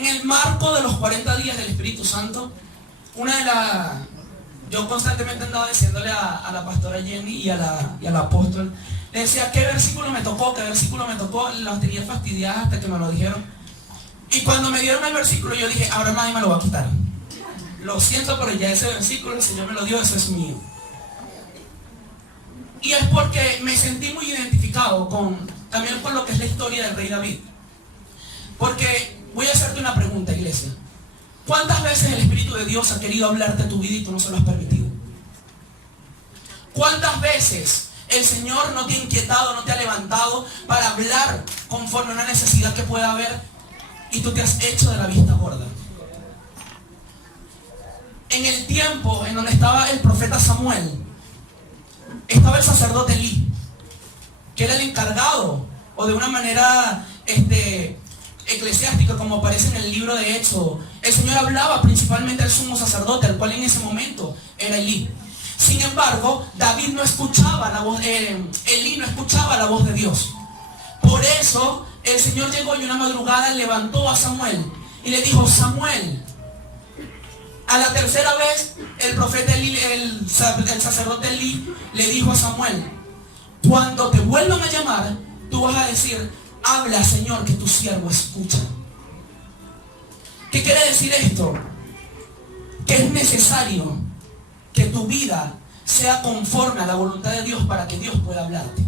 En el marco de los 40 días del Espíritu Santo, yo constantemente andaba diciéndole a la pastora Jenny y al apóstol, le decía qué versículo me tocó, las tenía fastidiadas hasta que me lo dijeron. Y cuando me dieron el versículo, yo dije, ahora nadie me lo va a quitar. Lo siento, pero ya ese versículo el Señor me lo dio, eso es mío. Y es porque me sentí muy identificado también con lo que es la historia del rey David. Porque voy a hacerte una pregunta, iglesia. ¿Cuántas veces el Espíritu de Dios ha querido hablarte a tu vida y tú no se lo has permitido? ¿Cuántas veces el Señor no te ha inquietado, no te ha levantado para hablar conforme a una necesidad que pueda haber y tú te has hecho de la vista gorda? En el tiempo en donde estaba el profeta Samuel, estaba el sacerdote Elí, que era el encargado, o de una manera eclesiástica, como aparece en el libro de Hechos. El Señor hablaba principalmente al sumo sacerdote, el cual en ese momento era Elí. Sin embargo, David no escuchaba la voz, Elí no escuchaba la voz de Dios. Por eso el Señor llegó y una madrugada levantó a Samuel y le dijo, Samuel. A la tercera vez, el profeta Elí, el sacerdote Elí, le dijo a Samuel, cuando te vuelvan a llamar, tú vas a decir, habla, Señor, que tu siervo escucha. ¿Qué quiere decir esto? Que es necesario que tu vida sea conforme a la voluntad de Dios para que Dios pueda hablarte.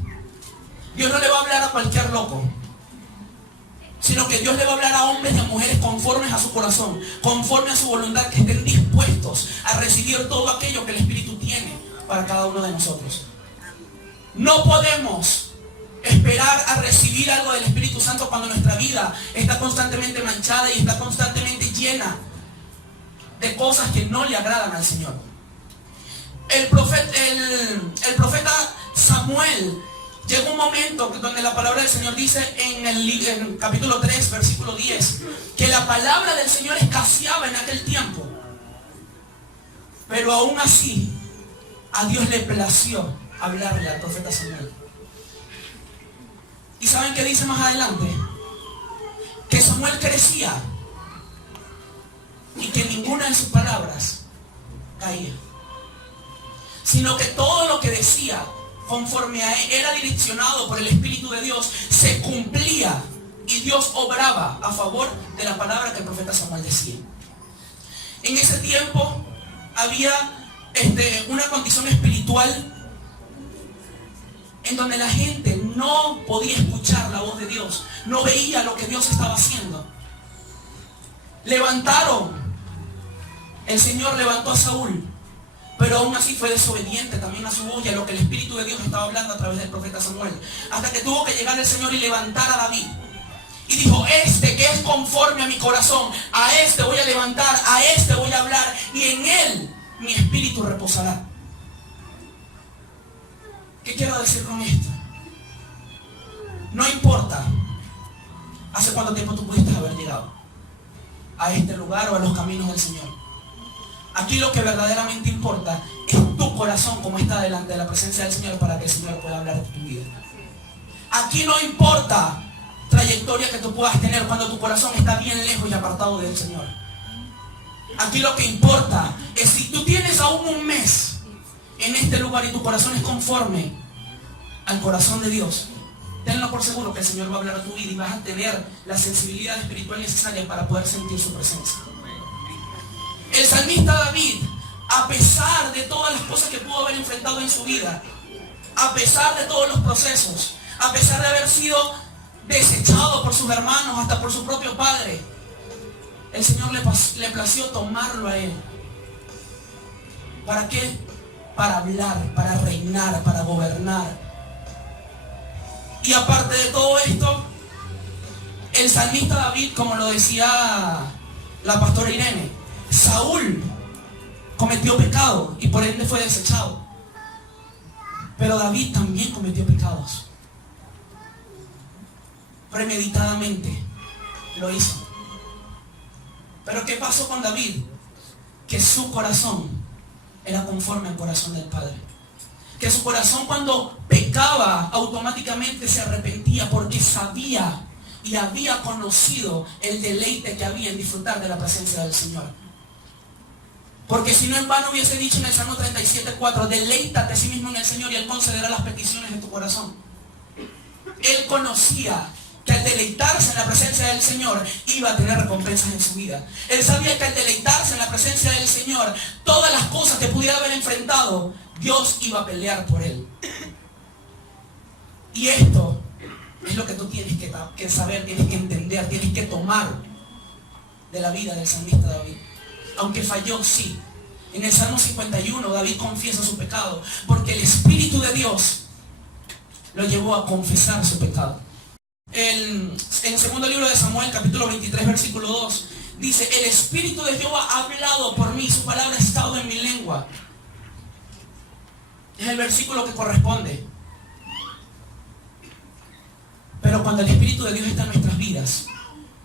Dios no le va a hablar a cualquier loco, sino que Dios le va a hablar a hombres y a mujeres conformes a su corazón, conforme a su voluntad, que estén dispuestos a recibir todo aquello que el Espíritu tiene para cada uno de nosotros. No podemos esperar a recibir algo del Espíritu Santo cuando nuestra vida está constantemente manchada y está constantemente llena de cosas que no le agradan al Señor. El profeta Samuel, llegó un momento donde la palabra del Señor dice en el capítulo 3, versículo 10, que la palabra del Señor escaseaba en aquel tiempo. Pero aún así, a Dios le plació hablarle al profeta Samuel. ¿Y saben qué dice más adelante? Que Samuel crecía y que ninguna de sus palabras caía, sino que todo lo que decía, conforme a él era direccionado por el Espíritu de Dios, se cumplía y Dios obraba a favor de la palabra que el profeta Samuel decía. En ese tiempo había una condición espiritual en donde la gente no podía escuchar la voz de Dios, no veía lo que Dios estaba haciendo. El Señor levantó a Saúl, pero aún así fue desobediente también a su voz y a lo que el Espíritu de Dios estaba hablando a través del profeta Samuel. Hasta que tuvo que llegar el Señor y levantar a David. Y dijo, que es conforme a mi corazón, a este voy a levantar, a este voy a hablar, y en él mi espíritu reposará. ¿Qué quiero decir con esto? No importa hace cuánto tiempo tú pudiste haber llegado a este lugar o a los caminos del Señor. Aquí lo que verdaderamente importa es tu corazón, como está delante de la presencia del Señor, para que el Señor pueda hablar de tu vida. Aquí no importa trayectoria que tú puedas tener cuando tu corazón está bien lejos y apartado del Señor. Aquí lo que importa es si tú tienes aún un mes en este lugar y tu corazón es conforme al corazón de Dios, tenlo por seguro que el Señor va a hablar a tu vida y vas a tener la sensibilidad espiritual necesaria para poder sentir su presencia. El salmista David, a pesar de todas las cosas que pudo haber enfrentado en su vida, a pesar de todos los procesos, a pesar de haber sido desechado por sus hermanos, hasta por su propio padre, el Señor le plació tomarlo a él. ¿Para qué? Para hablar, para reinar, para gobernar. Y aparte de todo esto, el salmista David, como lo decía la pastora Irene, Saúl cometió pecado y por ende fue desechado. Pero David también cometió pecados. Premeditadamente lo hizo. Pero ¿qué pasó con David? Que su corazón era conforme al corazón del Padre. Que su corazón, cuando pecaba, automáticamente se arrepentía porque sabía y había conocido el deleite que había en disfrutar de la presencia del Señor. Porque si no, en vano hubiese dicho en el Salmo 37:4, deleítate a sí mismo en el Señor y Él concederá las peticiones de tu corazón. Él conocía que al deleitarse en la presencia del Señor iba a tener recompensas en su vida. Él sabía que al deleitarse en la presencia del Señor, todas las cosas que pudiera haber enfrentado, Dios iba a pelear por él. Y esto es lo que tú tienes que saber, tienes que entender, tienes que tomar de la vida del salmista David. Aunque falló, sí. En el Salmo 51 David confiesa su pecado, porque el Espíritu de Dios lo llevó a confesar su pecado. En el segundo libro de Samuel, capítulo 23, versículo 2, dice: el Espíritu de Jehová ha hablado por mí, su palabra ha estado en mi lengua. Es el versículo que corresponde. Pero cuando el Espíritu de Dios está en nuestras vidas,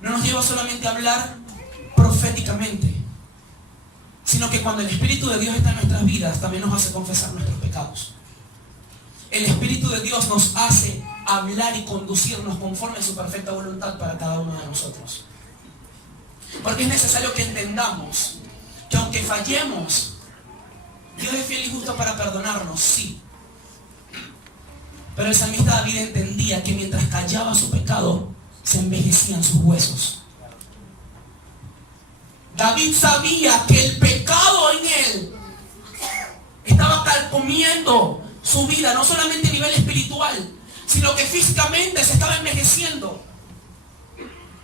no nos lleva solamente a hablar proféticamente, sino que cuando el Espíritu de Dios está en nuestras vidas, también nos hace confesar nuestros pecados. El Espíritu de Dios nos hace hablar y conducirnos conforme a su perfecta voluntad para cada uno de nosotros. Porque es necesario que entendamos que aunque fallemos, Dios es fiel y justo para perdonarnos, sí. Pero el salmista David entendía que mientras callaba su pecado, se envejecían sus huesos. David sabía que el pecado en él estaba carcomiendo su vida, no solamente a nivel espiritual, sino que físicamente se estaba envejeciendo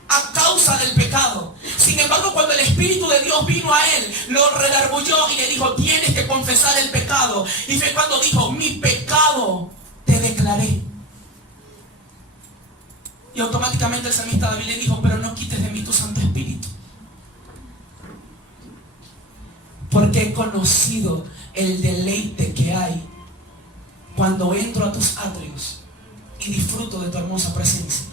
a causa del pecado. Sin embargo, cuando el Espíritu de Dios vino a él, lo redarguyó y le dijo: tienes que confesar el pecado. Y fue cuando dijo: mi pecado te declaré. Y automáticamente el salmista David le dijo: pero no quites de mí tu Santo Espíritu, porque he conocido el deleite que hay cuando entro a tus atrios y disfruto de tu hermosa presencia.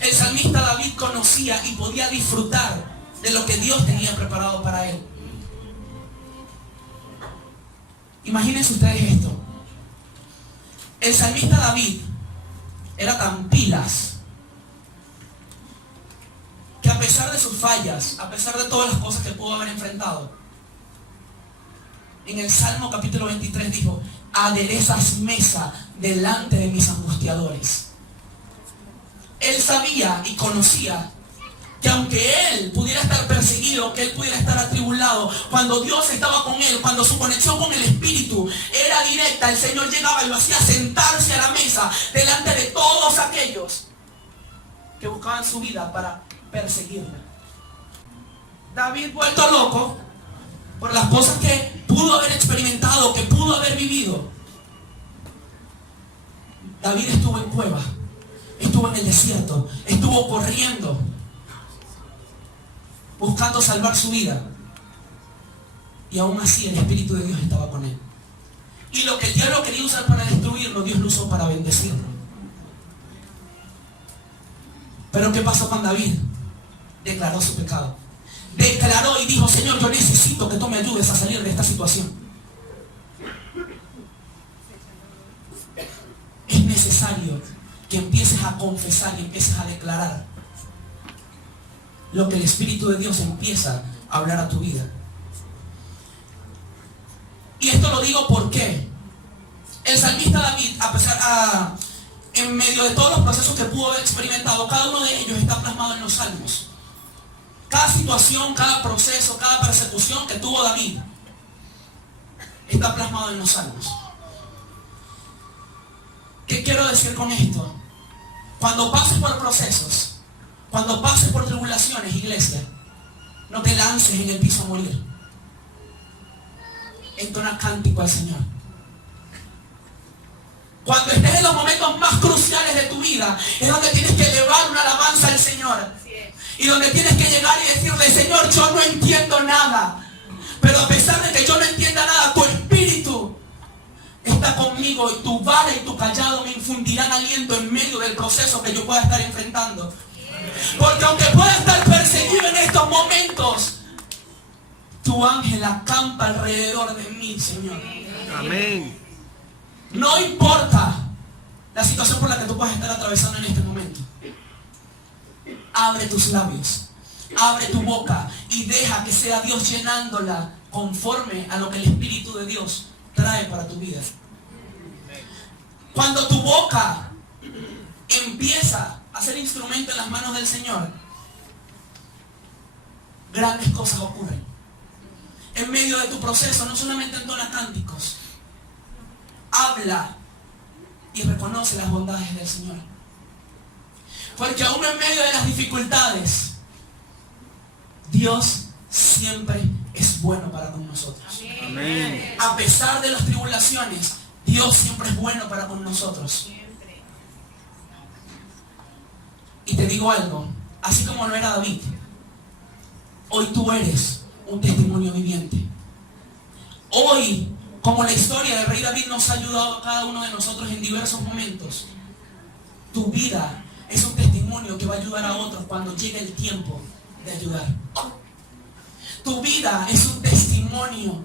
El salmista David conocía y podía disfrutar de lo que Dios tenía preparado para él. Imagínense ustedes esto. El salmista David era tan pilas que a pesar de sus fallas, a pesar de todas las cosas que pudo haber enfrentado, en el Salmo capítulo 23 dijo: aderezas mesa delante de mis angustiadores. Él sabía y conocía que aunque él pudiera estar perseguido, que él pudiera estar atribulado, cuando Dios estaba con él, cuando su conexión con el Espíritu era directa, el Señor llegaba y lo hacía sentarse a la mesa delante de todos aquellos que buscaban su vida para perseguirle. David, vuelto loco por las cosas que pudo haber experimentado, que pudo haber vivido, David estuvo en cueva, estuvo en el desierto, estuvo corriendo, buscando salvar su vida. Y aún así el Espíritu de Dios estaba con él. Y lo que el diablo quería usar para destruirlo, Dios lo usó para bendecirlo. Pero ¿qué pasó con David? Declaró su pecado. Declaró y dijo: Señor, yo necesito que tú me ayudes a salir de esta situación. Es necesario que empieces a confesar y empieces a declarar lo que el Espíritu de Dios empieza a hablar a tu vida. Y esto lo digo porque el salmista David, en medio de todos los procesos que pudo haber experimentado, cada uno de ellos está plasmado en los salmos. Cada situación, cada proceso, cada persecución que tuvo David está plasmado en los salmos. ¿Qué quiero decir con esto? Cuando pases por procesos, cuando pases por tribulaciones, iglesia, no te lances en el piso a morir. Entona cántico al Señor. Cuando estés en los momentos más cruciales de tu vida, es donde tienes que elevar una alabanza al Señor. Y donde tienes que llegar y decirle: Señor, yo no entiendo nada, pero a pesar de que yo no entienda nada, tu Espíritu está conmigo y tu vara y tu callado me infundirán aliento en medio del proceso que yo pueda estar enfrentando. Porque aunque pueda estar perseguido en estos momentos, tu ángel acampa alrededor de mí, Señor. Amén. No importa la situación por la que tú puedas estar atravesando en este momento. Abre tus labios, abre tu boca y deja que sea Dios llenándola conforme a lo que el Espíritu de Dios trae para tu vida. Cuando tu boca empieza a ser instrumento en las manos del Señor, grandes cosas ocurren. En medio de tu proceso, no solamente entona cánticos, habla y reconoce las bondades del Señor. Porque aún en medio de las dificultades, Dios siempre es bueno para con nosotros. Amén. A pesar de las tribulaciones, Dios siempre es bueno para con nosotros. Y te digo algo, así como lo era David, hoy tú eres un testimonio viviente. Hoy, como la historia del rey David nos ha ayudado a cada uno de nosotros en diversos momentos, tu vida es un testimonio que va a ayudar a otros cuando llegue el tiempo de ayudar. Tu vida es un testimonio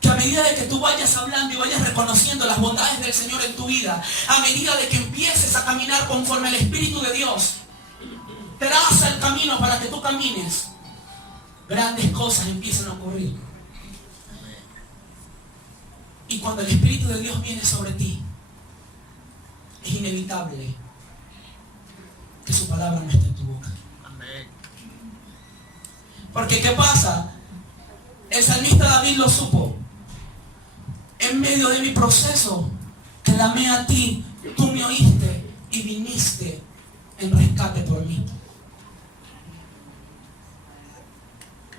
que a medida de que tú vayas hablando y vayas reconociendo las bondades del Señor en tu vida, a medida de que empieces a caminar conforme al Espíritu de Dios traza el camino para que tú camines, grandes cosas empiezan a ocurrir. Y cuando el Espíritu de Dios viene sobre ti, es inevitable que su palabra no esté en tu boca. Porque ¿qué pasa? El salmista David lo supo. En medio de mi proceso, clamé a ti, tú me oíste y viniste en rescate por mí.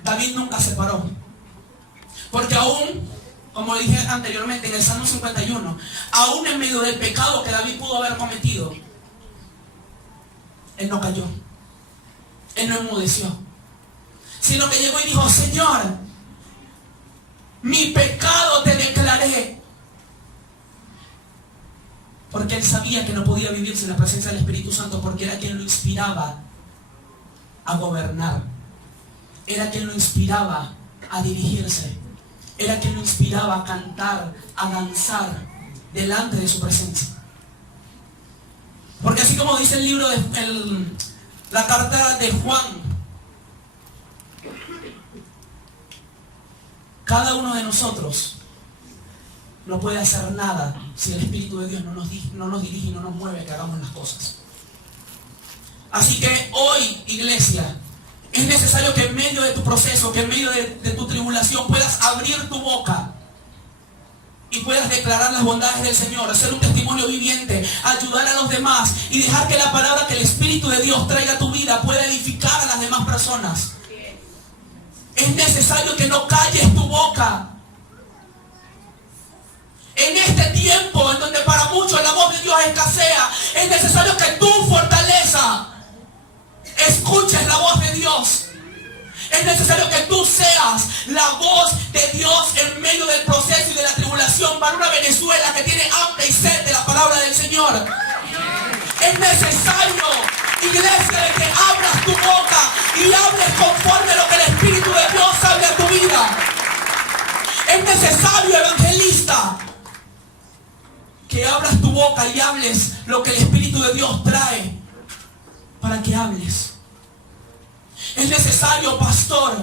David nunca se paró. Porque aún, como dije anteriormente en el Salmo 51, aún en medio del pecado que David pudo haber cometido, él no cayó. Él no enmudeció. Sino que llegó y dijo, Señor, mi pecado te declaré. Porque él sabía que no podía vivir sin la presencia del Espíritu Santo, porque era quien lo inspiraba a gobernar. Era quien lo inspiraba a dirigirse. Era quien lo inspiraba a cantar, a danzar delante de su presencia. Porque así como dice el libro de la carta de Juan, cada uno de nosotros no puede hacer nada si el Espíritu de Dios no nos dirige y no nos mueve a que hagamos las cosas. Así que hoy, iglesia, es necesario que en medio de tu proceso, que en medio de tu tribulación puedas abrir tu boca y puedas declarar las bondades del Señor, hacer un testimonio viviente, ayudar a los demás y dejar que la palabra que el Espíritu de Dios traiga a tu vida pueda edificar a las demás personas. Es necesario que no calles tu boca. En este tiempo en donde para muchos la voz de Dios escasea, es necesario que tu fortaleza escuches la voz de Dios. Es necesario que tú seas la voz de Dios en medio del proceso y de la tribulación para una Venezuela que tiene hambre y sed de la palabra del Señor. Es necesario, iglesia, de que abras tu boca y hables conforme a lo que el Espíritu de Dios hable a tu vida. Es necesario, evangelista, que abras tu boca y hables lo que el Espíritu de Dios trae para que hables. Es necesario, pastor,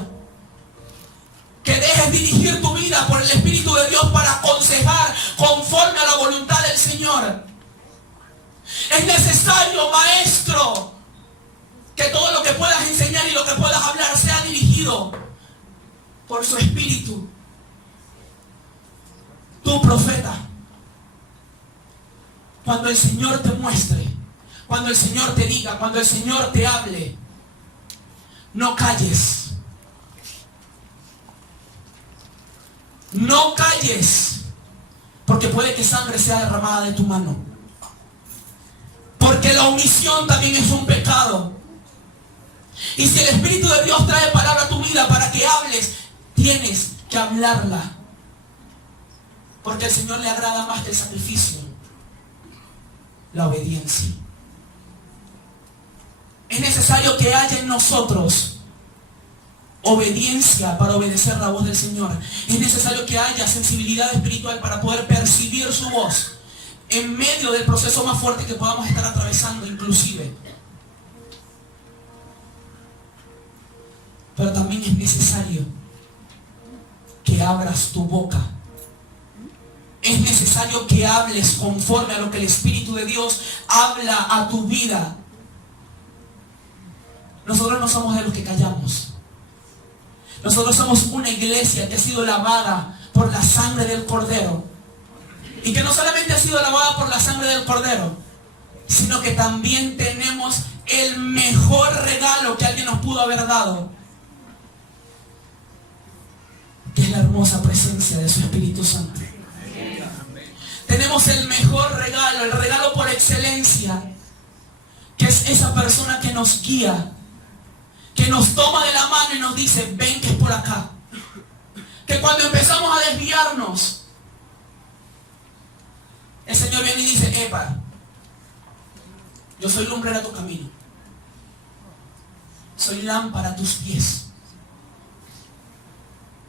que dejes dirigir tu vida por el Espíritu de Dios para aconsejar conforme a la voluntad del Señor. Es necesario, maestro, que todo lo que puedas enseñar y lo que puedas hablar sea dirigido por su Espíritu. Tu profeta, cuando el Señor te muestre, cuando el Señor te diga, cuando el Señor te hable, no calles. No calles, porque puede que sangre sea derramada de tu mano. Porque la omisión también es un pecado. Y si el Espíritu de Dios trae palabra a tu vida para que hables, tienes que hablarla. Porque al Señor le agrada más que el sacrificio, la obediencia. Es necesario que haya en nosotros obediencia para obedecer la voz del Señor. Es necesario que haya sensibilidad espiritual para poder percibir su voz en medio del proceso más fuerte que podamos estar atravesando, inclusive. Pero también es necesario que abras tu boca. Es necesario que hables conforme a lo que el Espíritu de Dios habla a tu vida. Nosotros no somos de los que callamos. Nosotros somos una iglesia que ha sido lavada por la sangre del Cordero. Y que no solamente ha sido lavada por la sangre del Cordero, sino que también tenemos el mejor regalo que alguien nos pudo haber dado, que es la hermosa presencia de su Espíritu Santo. Tenemos el mejor regalo, el regalo por excelencia, que es esa persona que nos guía, que nos toma de la mano y nos dice, ven que es por acá. Que cuando empezamos a desviarnos, el Señor viene y dice, epa, yo soy lumbrera a tu camino. Soy lámpara a tus pies.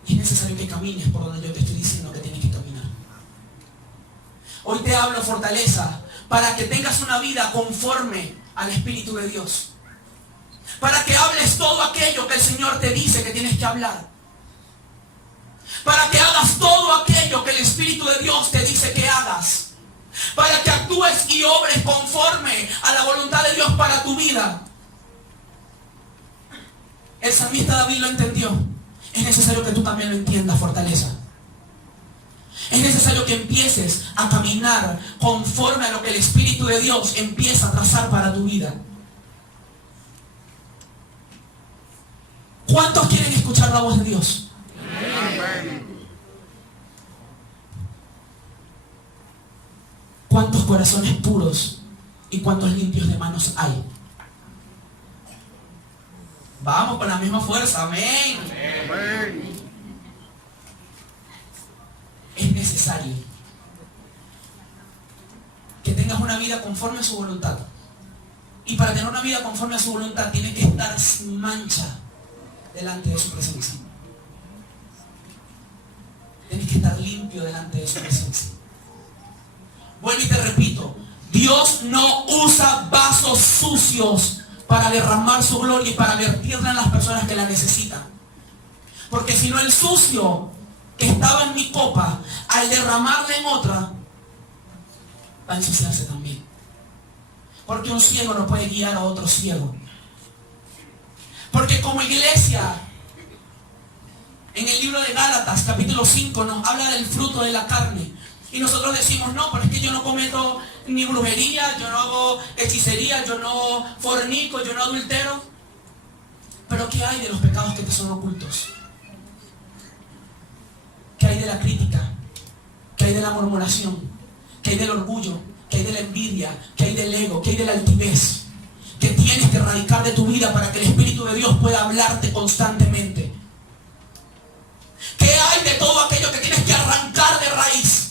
Y es necesario que camines por donde yo te estoy diciendo que tienes que caminar. Hoy te hablo fortaleza para que tengas una vida conforme al Espíritu de Dios. Para que hables todo aquello que el Señor te dice que tienes que hablar. Para que hagas todo aquello que el Espíritu de Dios te dice que hagas. Para que actúes y obres conforme a la voluntad de Dios para tu vida. El salmista David lo entendió. Es necesario que tú también lo entiendas, fortaleza. Es necesario que empieces a caminar conforme a lo que el Espíritu de Dios empieza a trazar para tu vida. ¿Cuántos quieren escuchar la voz de Dios? ¿Cuántos corazones puros y cuántos limpios de manos hay? Vamos con la misma fuerza, amén. Es necesario que tengas una vida conforme a su voluntad. Y para tener una vida conforme a su voluntad, tienes que estar sin mancha delante de su presencia. Tienes que estar limpio delante de su presencia. Vuelvo y te repito, Dios no usa vasos sucios para derramar su gloria y para vertirla en las personas que la necesitan. Porque si no, el sucio que estaba en mi copa, al derramarla en otra, va a ensuciarse también. Porque un ciego no puede guiar a otro ciego. Porque como iglesia, en el libro de Gálatas, capítulo 5, nos habla del fruto de la carne. Y nosotros decimos, no, pero es que yo no cometo ni brujería, yo no hago hechicería, yo no fornico, yo no adultero. Pero ¿qué hay de los pecados que te son ocultos? ¿Qué hay de la crítica? ¿Qué hay de la murmuración? ¿Qué hay del orgullo? ¿Qué hay de la envidia? ¿Qué hay del ego? ¿Qué hay de la altivez? Que tienes que erradicar de tu vida para que el Espíritu de Dios pueda hablarte constantemente. ¿Qué hay de todo aquello que tienes que arrancar de raíz?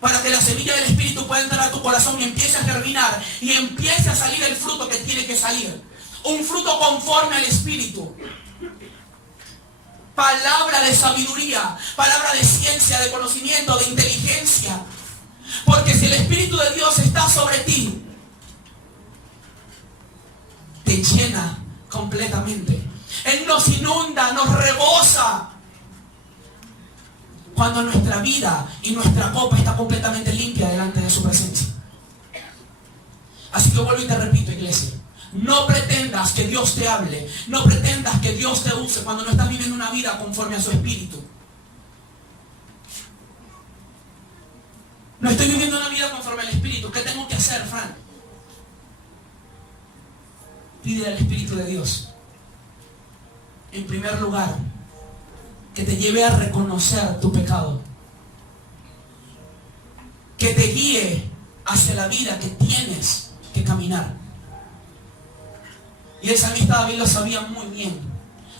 Para que la semilla del Espíritu pueda entrar a tu corazón y empiece a germinar y empiece a salir el fruto que tiene que salir. Un fruto conforme al Espíritu. Palabra de sabiduría, palabra de ciencia, de conocimiento, de inteligencia. Porque si el Espíritu de Dios está sobre ti, te llena completamente. Él nos inunda, nos rebosa. Cuando nuestra vida y nuestra copa está completamente limpia delante de su presencia. Así que vuelvo y te repito, iglesia. No pretendas que Dios te hable. No pretendas que Dios te use cuando no estás viviendo una vida conforme a su Espíritu. No estoy viviendo una vida conforme al Espíritu. ¿Qué tengo que hacer, Fran? Pide al Espíritu de Dios. En primer lugar, que te lleve a reconocer tu pecado. Que te guíe hacia la vida que tienes que caminar. Y el salmista David lo sabía muy bien.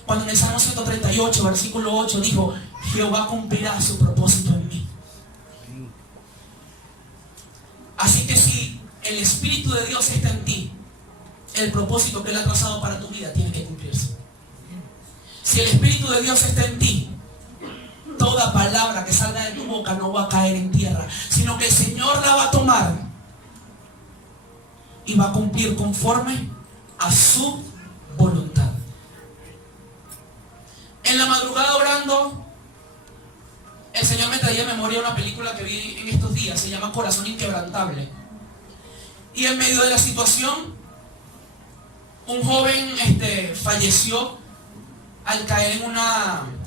Cuando en el Salmo 138, versículo 8, dijo, Jehová cumplirá su propósito en mí. Así que si el Espíritu de Dios está en ti, el propósito que Él ha trazado para tu vida tiene que cumplirse. Si el Espíritu de Dios está en ti, toda palabra que salga de tu boca no va a caer en tierra, sino que el Señor la va a tomar y va a cumplir conforme a su voluntad. En la madrugada orando, el Señor me traía a memoria una película que vi en estos días, se llama Corazón Inquebrantable. Y en medio de la situación, un joven falleció al caer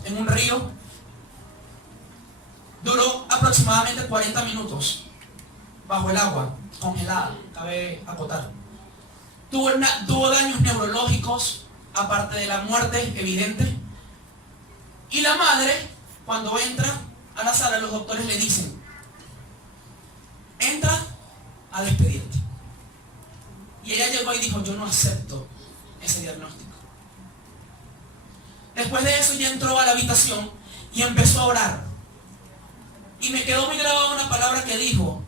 en un río. Duró aproximadamente 40 minutos bajo el agua, congelada, cabe acotar. Tuvo daños neurológicos, aparte de la muerte evidente. Y la madre, cuando entra a la sala, los doctores le dicen: entra a despedirte. Y ella llegó y dijo: yo no acepto ese diagnóstico. Después de eso, ella entró a la habitación y empezó a orar. Y me quedó muy grabada una palabra que dijo,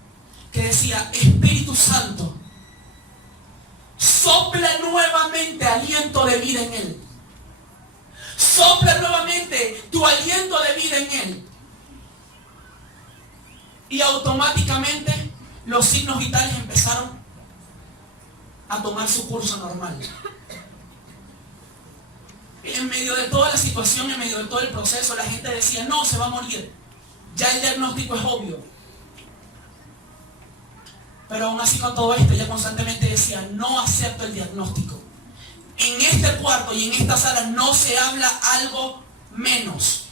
que decía: Espíritu Santo, sopla nuevamente aliento de vida en él. Sopla nuevamente tu aliento de vida en él. Y automáticamente los signos vitales empezaron a tomar su curso normal. En medio de toda la situación, en medio de todo el proceso, la gente decía: no, se va a morir. Ya el diagnóstico es obvio. Pero aún así, con todo esto, ella constantemente decía: no acepto el diagnóstico. En este cuarto y en esta sala no se habla algo menos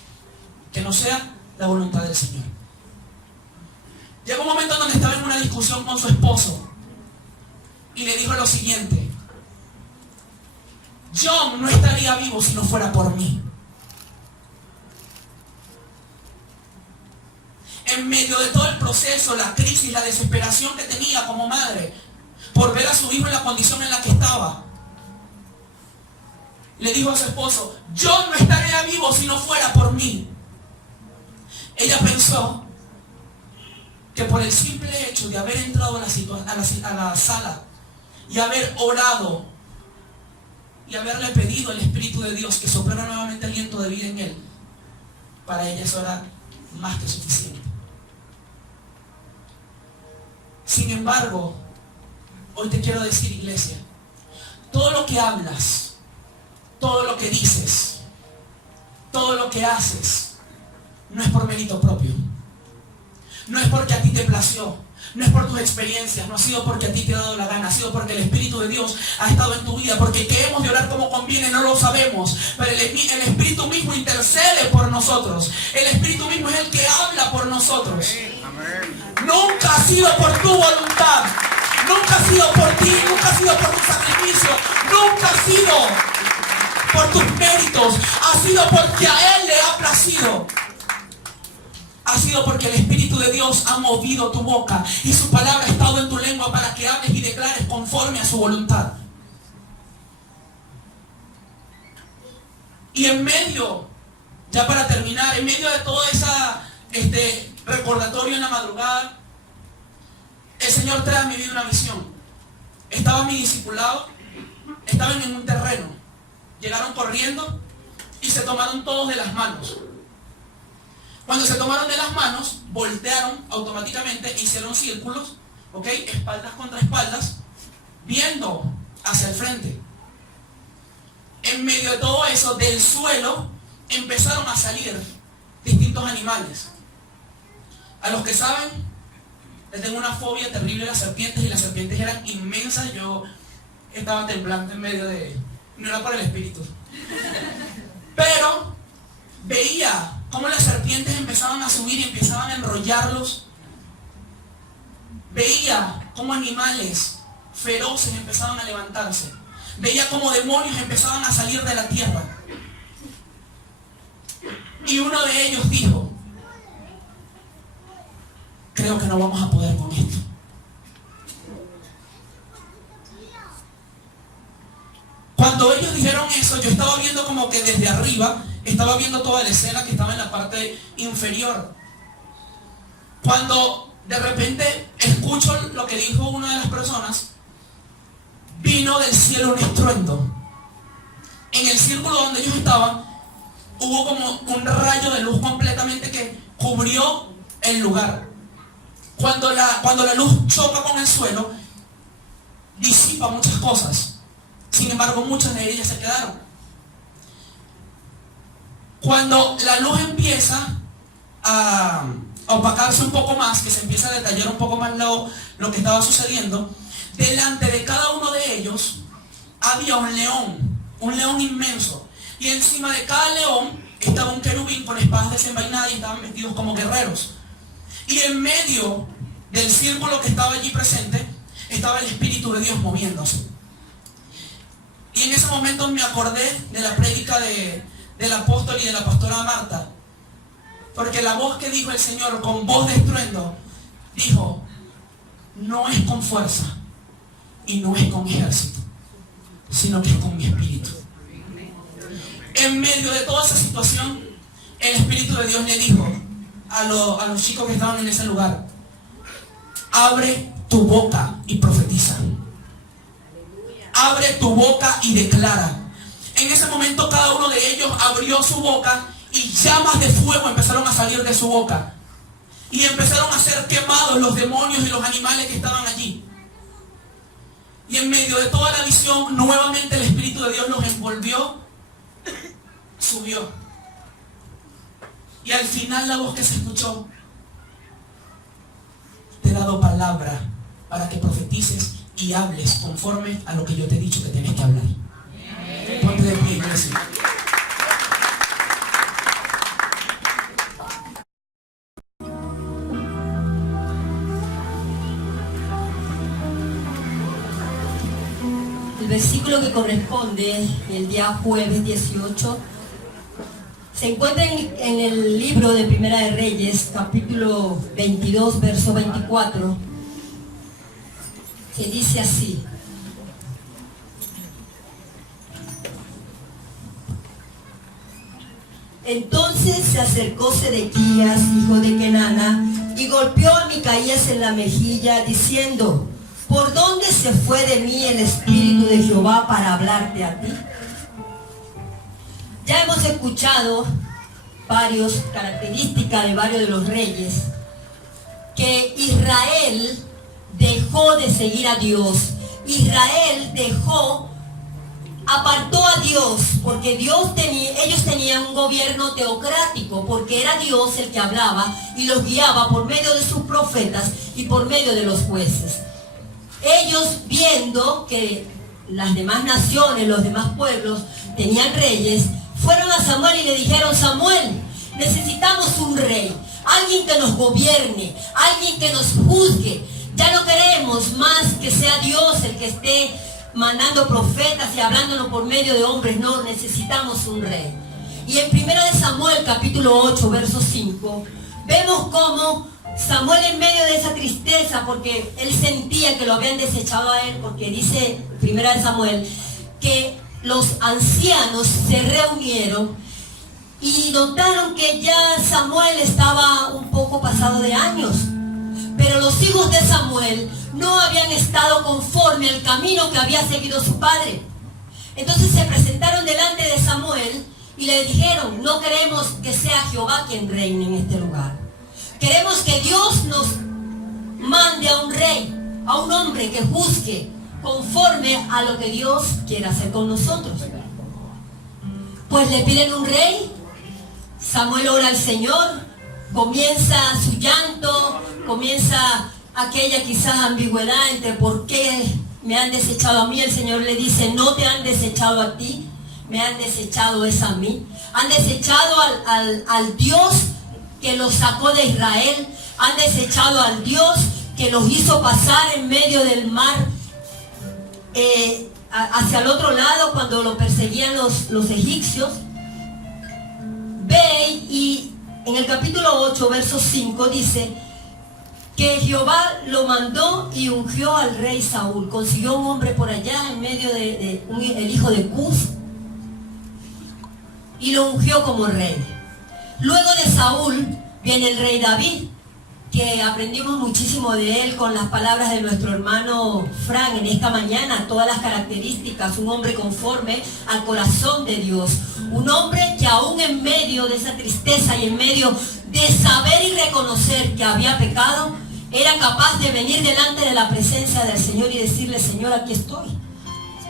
que no sea la voluntad del Señor. Llegó un momento donde estaba en una discusión con su esposo y le dijo lo siguiente: John no estaría vivo si no fuera por mí. En medio de todo el proceso, la crisis, la desesperación que tenía como madre por ver a su hijo en la condición en la que estaba, le dijo a su esposo: yo no estaría vivo si no fuera por mí. Ella pensó que por el simple hecho de haber entrado a la sala y haber orado y haberle pedido al Espíritu de Dios que soplara nuevamente aliento de vida en él, para ella eso era más que suficiente. Sin embargo, hoy te quiero decir, iglesia, todo lo que hablas, todo lo que dices, todo lo que haces, no es por mérito propio. No es porque a ti te plació, no es por tus experiencias, no ha sido porque a ti te ha dado la gana, ha sido porque el Espíritu de Dios ha estado en tu vida, porque que hemos de orar como conviene no lo sabemos, pero el Espíritu mismo intercede por nosotros. El Espíritu mismo es el que habla por nosotros. Amén. Nunca ha sido por tu voluntad, nunca ha sido por ti, nunca ha sido por tu sacrificio, nunca ha sido por tus méritos, ha sido porque a Él le ha placido. Ha sido porque el Espíritu de Dios ha movido tu boca y su palabra ha estado en tu lengua para que hables y declares conforme a su voluntad. Y en medio, ya para terminar, en medio de todo ese recordatorio en la madrugada, el Señor trae a mi vida una visión. Estaba mi discipulado, estaban en un terreno, llegaron corriendo y se tomaron todos de las manos. Cuando se tomaron de las manos, voltearon automáticamente, hicieron círculos, ¿ok? Espaldas contra espaldas, viendo hacia el frente. En medio de todo eso, del suelo, empezaron a salir distintos animales. A los que saben, les tengo una fobia terrible a las serpientes, y las serpientes eran inmensas. Yo estaba temblando en medio de... No era por el espíritu. Pero veía cómo las serpientes empezaban a subir y empezaban a enrollarlos. Veía cómo animales feroces empezaban a levantarse. Veía cómo demonios empezaban a salir de la tierra. Y uno de ellos dijo: creo que no vamos a poder con esto. Cuando ellos dijeron eso, yo estaba viendo como que desde arriba, estaba viendo toda la escena que estaba en la parte inferior. Cuando de repente escucho lo que dijo una de las personas, vino del cielo un estruendo. En el círculo donde ellos estaban, hubo como un rayo de luz completamente que cubrió el lugar. Cuando la luz choca con el suelo, disipa muchas cosas. Sin embargo, muchas de ellas se quedaron. Cuando la luz empieza a opacarse un poco más, que se empieza a detallar un poco más lo que estaba sucediendo, delante de cada uno de ellos había un león inmenso, y encima de cada león estaba un querubín con espadas desenvainadas y estaban vestidos como guerreros. Y en medio del círculo que estaba allí presente estaba el Espíritu de Dios moviéndose. Y en ese momento me acordé de la prédica del apóstol y de la pastora Marta, porque la voz que dijo el Señor con voz de estruendo dijo: no es con fuerza y no es con ejército, sino que es con mi espíritu. En medio de toda esa situación, el Espíritu de Dios le dijo a los chicos que estaban en ese lugar: abre tu boca y profetiza. Abre tu boca y declara. En ese momento cada uno de ellos abrió su boca y llamas de fuego empezaron a salir de su boca. Y empezaron a ser quemados los demonios y los animales que estaban allí. Y en medio de toda la visión, nuevamente el Espíritu de Dios los envolvió, subió. Y al final la voz que se escuchó: te he dado palabra para que profetices y hables conforme a lo que yo te he dicho que tienes que hablar. Ponte de pie, iglesia. El versículo que corresponde el día jueves 18 se encuentra en el libro de Primera de Reyes, capítulo 22, verso 24, que dice así: entonces se acercó Sedequías, hijo de Kenana, y golpeó a Micaías en la mejilla, diciendo: ¿por dónde se fue de mí el Espíritu de Jehová para hablarte a ti? Ya hemos escuchado varias características de varios de los reyes, que Israel dejó de seguir a Dios. Israel apartó a Dios, porque ellos tenían un gobierno teocrático, porque era Dios el que hablaba y los guiaba por medio de sus profetas y por medio de los jueces. Ellos, viendo que las demás naciones, los demás pueblos tenían reyes, fueron a Samuel y le dijeron: Samuel, necesitamos un rey, alguien que nos gobierne, alguien que nos juzgue. Ya no queremos más que sea Dios el que esté mandando profetas y hablándonos por medio de hombres. No, necesitamos un rey. Y en 1 Samuel capítulo 8 verso 5 vemos cómo Samuel, en medio de esa tristeza, porque él sentía que lo habían desechado a él, porque dice 1 Samuel que los ancianos se reunieron y notaron que ya Samuel estaba un poco pasado de años, pero los hijos de Samuel no habían estado conforme al camino que había seguido su padre. Entonces se presentaron delante de Samuel y le dijeron: no queremos que sea Jehová quien reine en este lugar. Queremos que Dios nos mande a un rey, a un hombre que juzgue conforme a lo que Dios quiere hacer con nosotros. Pues le piden un rey. Samuel ora al Señor, comienza su llanto, comienza aquella quizás ambigüedad entre por qué me han desechado a mí. El Señor le dice: no te han desechado a ti, me han desechado es a mí. Han desechado al Dios que los sacó de Israel, han desechado al Dios que los hizo pasar en medio del mar hacia el otro lado cuando lo perseguían los egipcios. Ve, y en el capítulo 8 verso 5 dice que Jehová lo mandó y ungió al rey Saúl. Consiguió un hombre por allá en medio el hijo de Cus, y lo ungió como rey. Luego de Saúl viene el rey David, que aprendimos muchísimo de él con las palabras de nuestro hermano Fran en esta mañana. Todas las características: un hombre conforme al corazón de Dios, un hombre que aún en medio de esa tristeza y en medio de saber y reconocer que había pecado, era capaz de venir delante de la presencia del Señor y decirle: Señor, aquí estoy,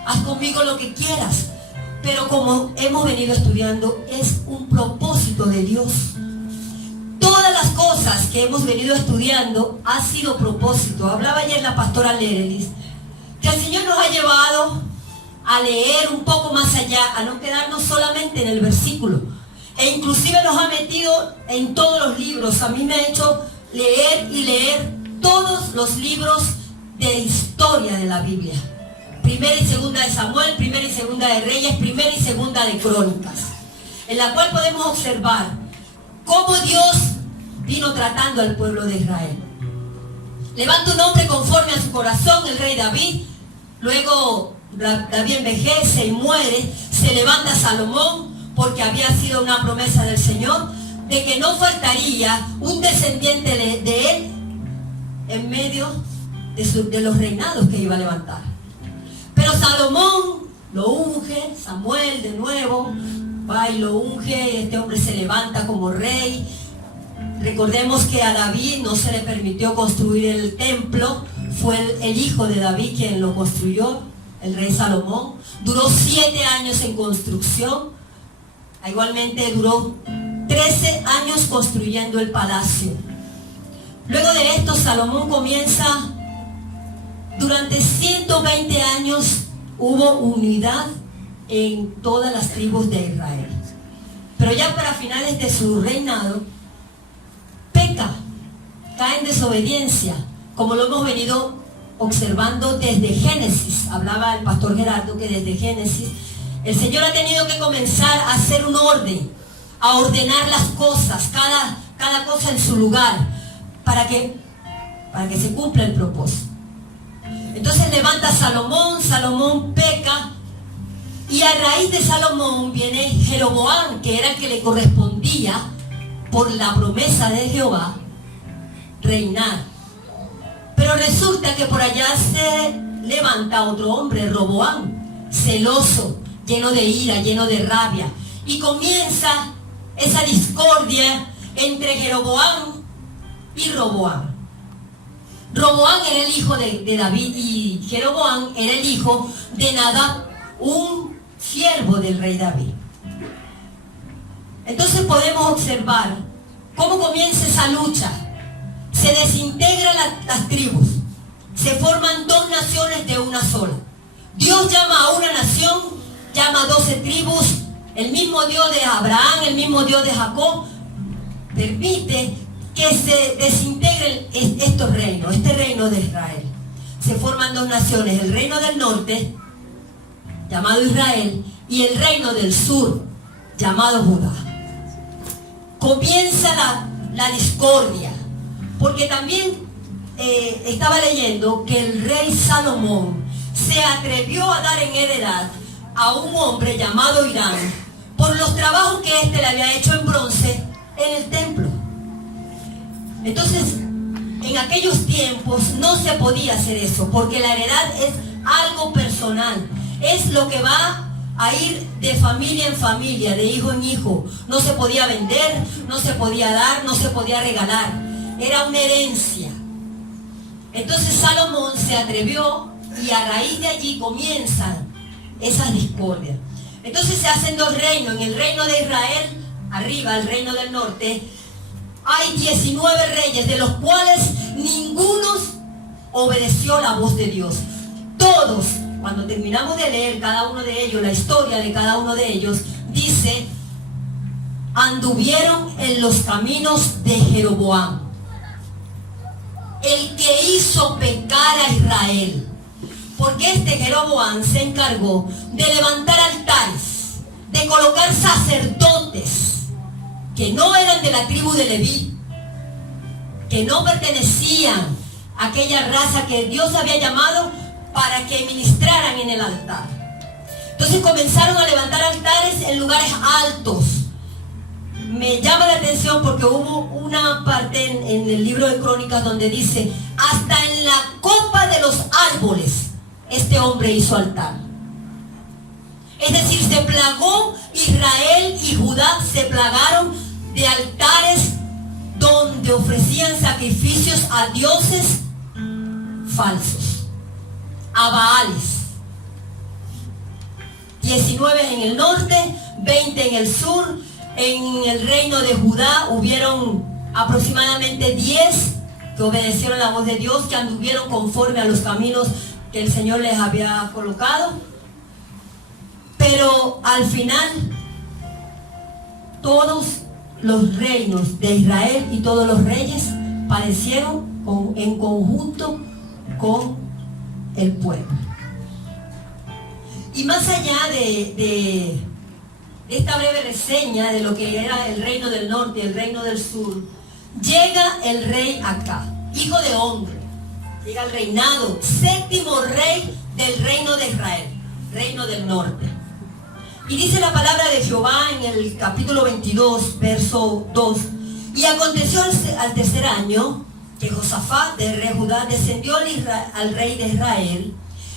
haz conmigo lo que quieras. Pero como hemos venido estudiando, es un propósito de Dios. Todas las cosas que hemos venido estudiando ha sido propósito. Hablaba ayer la pastora Lerelis, que el Señor nos ha llevado a leer un poco más allá, a no quedarnos solamente en el versículo. E inclusive nos ha metido en todos los libros. A mí me ha hecho leer y leer todos los libros de historia de la Biblia. Primera y segunda de Samuel, primera y segunda de Reyes, primera y segunda de Crónicas, en la cual podemos observar cómo Dios vino tratando al pueblo de Israel. Levanta un hombre conforme a su corazón, el rey David. Luego David envejece y muere. Se levanta Salomón, porque había sido una promesa del Señor de que no faltaría un descendiente de él en medio de los reinados que iba a levantar. Pero Salomón lo unge, Samuel de nuevo va y lo unge, este hombre se levanta como rey. Recordemos que a David no se le permitió construir el templo, fue el hijo de David quien lo construyó, el rey Salomón. Duró 7 años en construcción, igualmente duró 13 años construyendo el palacio. Luego de esto Salomón comienza. Durante 120 años hubo unidad en todas las tribus de Israel. Pero ya para finales de su reinado, peca, cae en desobediencia, como lo hemos venido observando desde Génesis. Hablaba el pastor Gerardo que desde Génesis el Señor ha tenido que comenzar a hacer un orden, a ordenar las cosas, cada cosa en su lugar, para que se cumpla el propósito. Entonces levanta Salomón, Salomón peca, y a raíz de Salomón viene Jeroboam, que era el que le correspondía por la promesa de Jehová reinar. Pero resulta que por allá se levanta otro hombre, Roboam, celoso, lleno de ira, lleno de rabia, y comienza esa discordia entre Jeroboam y Roboam. Roboam era el hijo de David y Jeroboam era el hijo de Nadab, un siervo del rey David. Entonces podemos observar cómo comienza esa lucha. Se desintegran las tribus, se forman 2 naciones de una sola. Dios llama a una nación, llama a 12 tribus, el mismo Dios de Abraham, el mismo Dios de Jacob, permite que se desintegren estos reinos, este reino de Israel. Se forman 2 naciones, el reino del norte, llamado Israel, y el reino del sur, llamado Judá. Comienza la discordia, porque también estaba leyendo que el rey Salomón se atrevió a dar en heredad a un hombre llamado Irán por los trabajos que éste le había hecho en bronce en el templo. Entonces, en aquellos tiempos no se podía hacer eso, porque la heredad es algo personal, es lo que va a ir de familia en familia, de hijo en hijo. No se podía vender, no se podía dar, no se podía regalar, era una herencia. Entonces Salomón se atrevió y a raíz de allí comienzan esas discordias. Entonces se hacen 2 reinos, en el reino de Israel, arriba, el reino del norte, hay 19 reyes, de los cuales ninguno obedeció la voz de Dios. Todos, cuando terminamos de leer cada uno de ellos, la historia de cada uno de ellos, dice, anduvieron en los caminos de Jeroboam, el que hizo pecar a Israel. Porque este Jeroboam se encargó de levantar altares, de colocar sacerdotes que no eran de la tribu de Leví, que no pertenecían a aquella raza que Dios había llamado para que ministraran en el altar. Entonces comenzaron a levantar altares en lugares altos. Me llama la atención porque hubo una parte en el libro de Crónicas donde dice, hasta en la copa de los árboles este hombre hizo altar. Es decir, se plagó Israel y Judá, se plagaron de altares donde ofrecían sacrificios a dioses falsos, a Baales. 19 en el norte, 20 en el sur. En el reino de Judá hubieron aproximadamente 10 que obedecieron la voz de Dios, que anduvieron conforme a los caminos que el Señor les había colocado. Pero al final, todos los reinos de Israel y todos los reyes padecieron en conjunto con el pueblo. Y más allá de esta breve reseña de lo que era el reino del norte y el reino del sur, llega el rey Acab, hijo de hombre, llega el reinado, séptimo rey del reino de Israel, reino del norte. Y dice la palabra de Jehová en el capítulo 22, verso 2: y aconteció al tercer año que Josafat de rey Judá descendió al rey de Israel,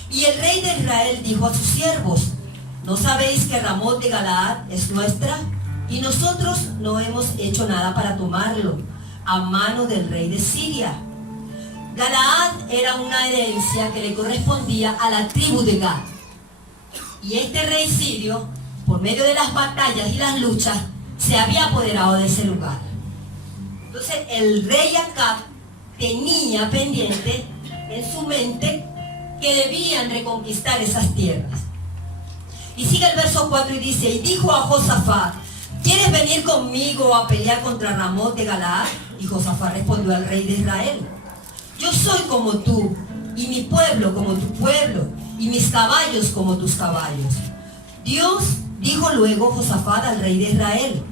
y el rey de Israel dijo a sus siervos: ¿no sabéis que Ramot de Galaad es nuestra? Y nosotros no hemos hecho nada para tomarlo a mano del rey de Siria. Galaad era una herencia que le correspondía a la tribu de Gad. Y este rey sirio, por medio de las batallas y las luchas, se había apoderado de ese lugar. Entonces el rey Acab tenía pendiente en su mente que debían reconquistar esas tierras. Y sigue el verso 4 y dice: y dijo a Josafat: ¿quieres venir conmigo a pelear contra Ramot de Galaad? Y Josafat respondió al rey de Israel: yo soy como tú, y mi pueblo como tu pueblo, y mis caballos como tus caballos. Dios dijo luego Josafat al rey de Israel: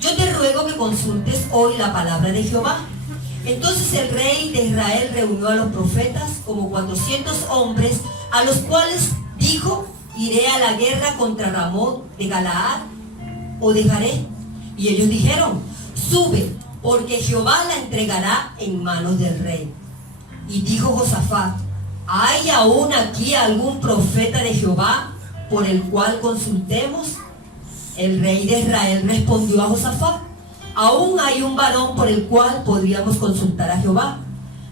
yo te ruego que consultes hoy la palabra de Jehová. Entonces el rey de Israel reunió a los profetas, como 400 hombres, a los cuales dijo: ¿iré a la guerra contra Ramot de Galaad o dejaré? Y ellos dijeron: sube, porque Jehová la entregará en manos del rey. Y dijo Josafat: ¿hay aún aquí algún profeta de Jehová por el cual consultemos? El rey de Israel respondió a Josafat: aún hay un varón por el cual podríamos consultar a Jehová,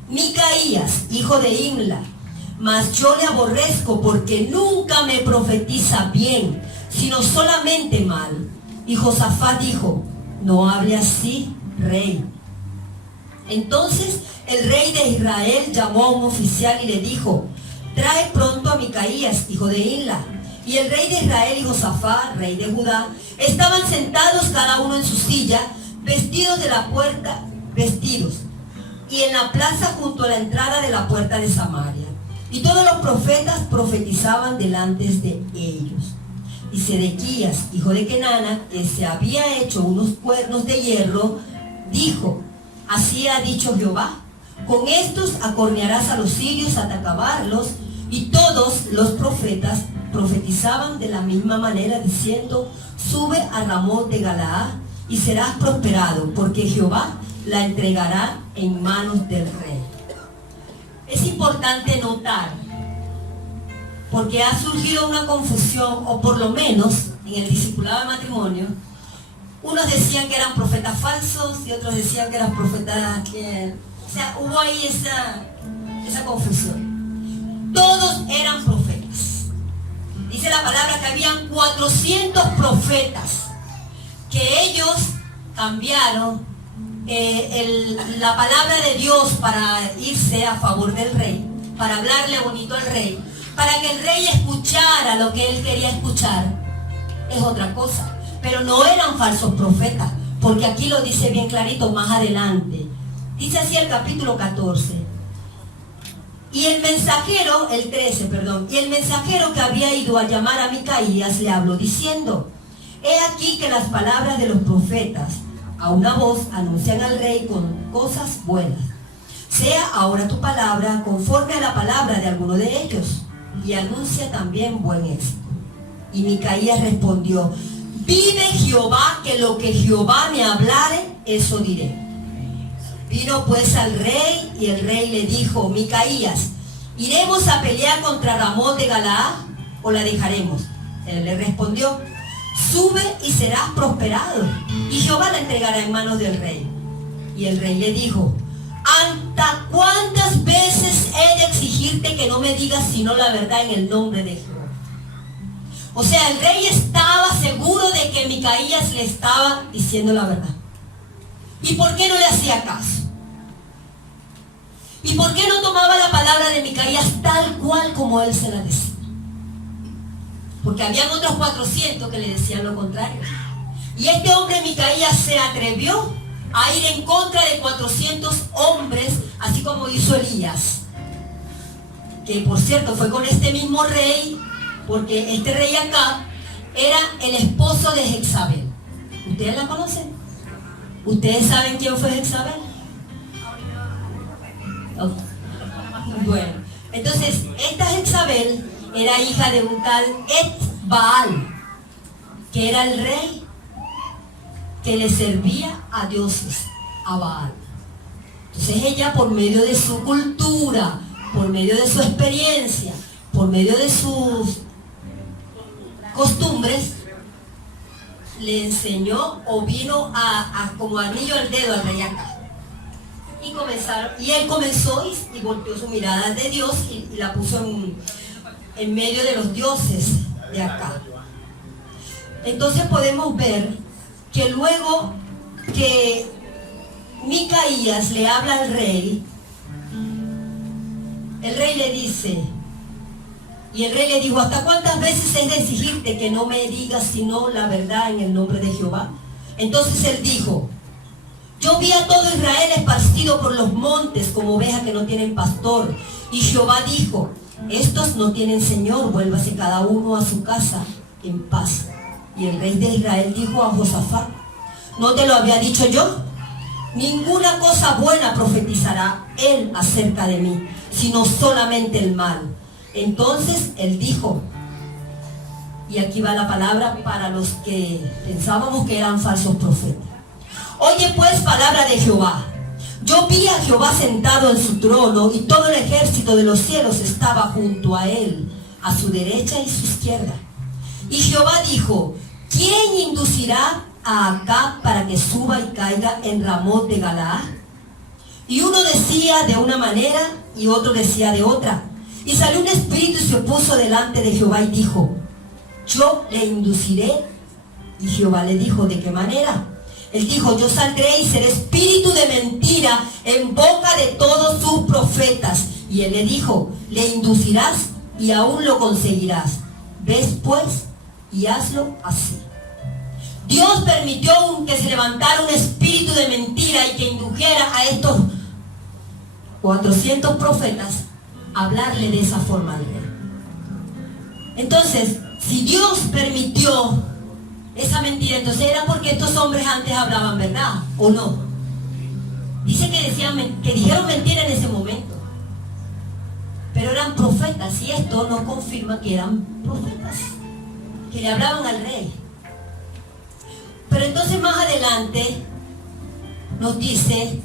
Micaías, hijo de Imla, mas yo le aborrezco porque nunca me profetiza bien, sino solamente mal. Y Josafat dijo: no hable así, rey. Entonces el rey de Israel llamó a un oficial y le dijo: trae pronto a Micaías, hijo de Imla. Y el rey de Israel y Josafat, rey de Judá, estaban sentados cada uno en su silla, vestidos de la puerta, y en la plaza junto a la entrada de la puerta de Samaria. Y todos los profetas profetizaban delante de ellos. Y Sedequías, hijo de Kenana, que se había hecho unos cuernos de hierro, dijo: así ha dicho Jehová: con estos acornearás a los sirios hasta acabarlos. Y todos los profetas profetizaban de la misma manera, diciendo: sube a Ramot de Galaad y serás prosperado, porque Jehová la entregará en manos del rey. Es importante notar, porque ha surgido una confusión, o por lo menos en el discipulado de matrimonio, unos decían que eran profetas falsos y otros decían que eran profetas que... O sea, hubo ahí esa confusión. Todos eran profetas. Dice la palabra que habían 400 profetas, que ellos cambiaron la palabra de Dios para irse a favor del rey, para hablarle bonito al rey, para que el rey escuchara lo que él quería escuchar. Es otra cosa. Pero no eran falsos profetas, porque aquí lo dice bien clarito más adelante. Dice así el capítulo 14. Y el mensajero, el 13, perdón, y el mensajero que había ido a llamar a Micaías le habló diciendo: he aquí que las palabras de los profetas a una voz anuncian al rey con cosas buenas. Sea ahora tu palabra conforme a la palabra de alguno de ellos, y anuncia también buen éxito. Y Micaías respondió: vive Jehová, que lo que Jehová me hablare, eso diré. Vino pues al rey, y el rey le dijo: Micaías, ¿iremos a pelear contra Ramot de Galaad o la dejaremos? Él le respondió: sube y serás prosperado, y Jehová la entregará en manos del rey. Y el rey le dijo: ¿hasta cuántas veces he de exigirte que no me digas sino la verdad en el nombre de Jehová? O sea, el rey estaba seguro de que Micaías le estaba diciendo la verdad. ¿Y por qué no le hacía caso? ¿Y por qué no tomaba la palabra de Micaías tal cual como él se la decía? Porque habían otros 400 que le decían lo contrario. Y este hombre Micaías se atrevió a ir en contra de 400 hombres, así como hizo Elías. Que por cierto fue con este mismo rey, porque este rey acá era el esposo de Jezabel. ¿Ustedes la conocen? ¿Ustedes saben quién fue Jezabel? Oh. Bueno, entonces esta Jezabel era hija de un tal Etbaal, que era el rey que le servía a dioses, a Baal. Entonces ella, por medio de su cultura, por medio de su experiencia, por medio de sus costumbres, le enseñó o vino a como anillo al dedo al rey acá. Y él comenzó y volteó su mirada de Dios y la puso en medio de los dioses de acá. Entonces podemos ver que luego que Micaías le habla al rey, el rey le dice, y el rey le dijo: ¿hasta cuántas veces es de exigirte que no me digas sino la verdad en el nombre de Jehová? Entonces él dijo: yo vi a todo Israel esparcido por los montes como ovejas que no tienen pastor. Y Jehová dijo: estos no tienen señor, vuélvase cada uno a su casa en paz. Y el rey de Israel dijo a Josafat: ¿no te lo había dicho yo? Ninguna cosa buena profetizará él acerca de mí, sino solamente el mal. Entonces él dijo, y aquí va la palabra para los que pensábamos que eran falsos profetas: oye pues palabra de Jehová. Yo vi a Jehová sentado en su trono, y todo el ejército de los cielos estaba junto a él, a su derecha y su izquierda. Y Jehová dijo: ¿quién inducirá a Acab para que suba y caiga en Ramot de Galaad? Y uno decía de una manera y otro decía de otra. Y salió un espíritu y se puso delante de Jehová y dijo: yo le induciré. Y Jehová le dijo: ¿de qué manera? Él dijo: yo saldré y seré espíritu de mentira en boca de todos sus profetas. Y él le dijo: le inducirás y aún lo conseguirás. Ves pues y hazlo así. Dios permitió que se levantara un espíritu de mentira y que indujera a estos 400 profetas a hablarle de esa forma al rey. Entonces, si Dios permitió esa mentira, entonces era porque estos hombres antes hablaban verdad, ¿o no? Dice que dijeron mentira en ese momento, pero eran profetas, y esto no confirma que eran profetas, que le hablaban al rey. Pero entonces más adelante nos dice,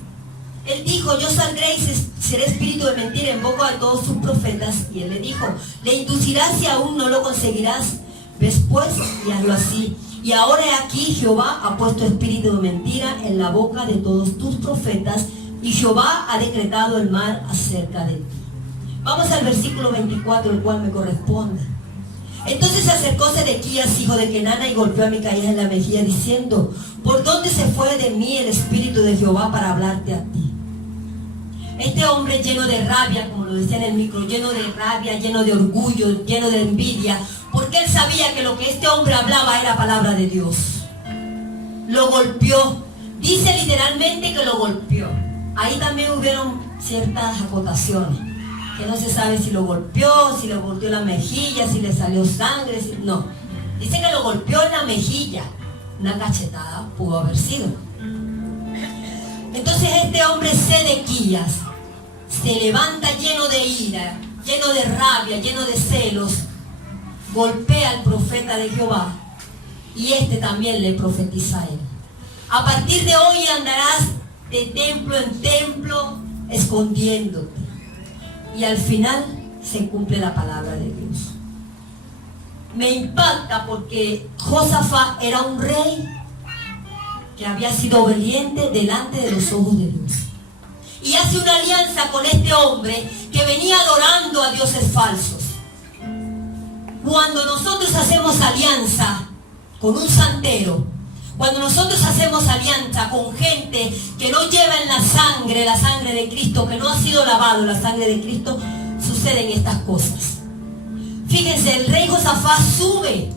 él dijo: yo saldré y seré espíritu de mentira en boca de todos sus profetas. Y él le dijo: le inducirás y aún no lo conseguirás. Ves pues y hazlo así. Y ahora aquí Jehová ha puesto espíritu de mentira en la boca de todos tus profetas, y Jehová ha decretado el mal acerca de ti. Vamos al versículo 24, el cual me corresponde. Entonces se acercó Sedequías, hijo de Kenana, y golpeó a Micaías en la mejilla, diciendo: ¿por dónde se fue de mí el espíritu de Jehová para hablarte a ti? Este hombre, lleno de rabia, como lo decía en el micro, lleno de rabia, lleno de orgullo, lleno de envidia, porque él sabía que lo que este hombre hablaba era palabra de Dios, lo golpeó. Dice literalmente que lo golpeó. Ahí también hubieron ciertas acotaciones, que no se sabe si lo golpeó, si le golpeó la mejilla, si le salió sangre, no. Dice que lo golpeó en la mejilla. Una cachetada pudo haber sido. Entonces este hombre Sedequías se levanta lleno de ira, lleno de rabia, lleno de celos, golpea al profeta de Jehová, y este también le profetiza a él: a partir de hoy andarás de templo en templo escondiéndote. Y al final se cumple la palabra de Dios. Me impacta porque Josafat era un rey que había sido obediente delante de los ojos de Dios, y hace una alianza con este hombre que venía adorando a dioses falsos. cuando nosotros hacemos alianza con un santero, cuando nosotros hacemos alianza con gente que no lleva en la sangre de Cristo, que no ha sido lavado la sangre de Cristo, suceden estas cosas. Fíjense, el rey Josafat sube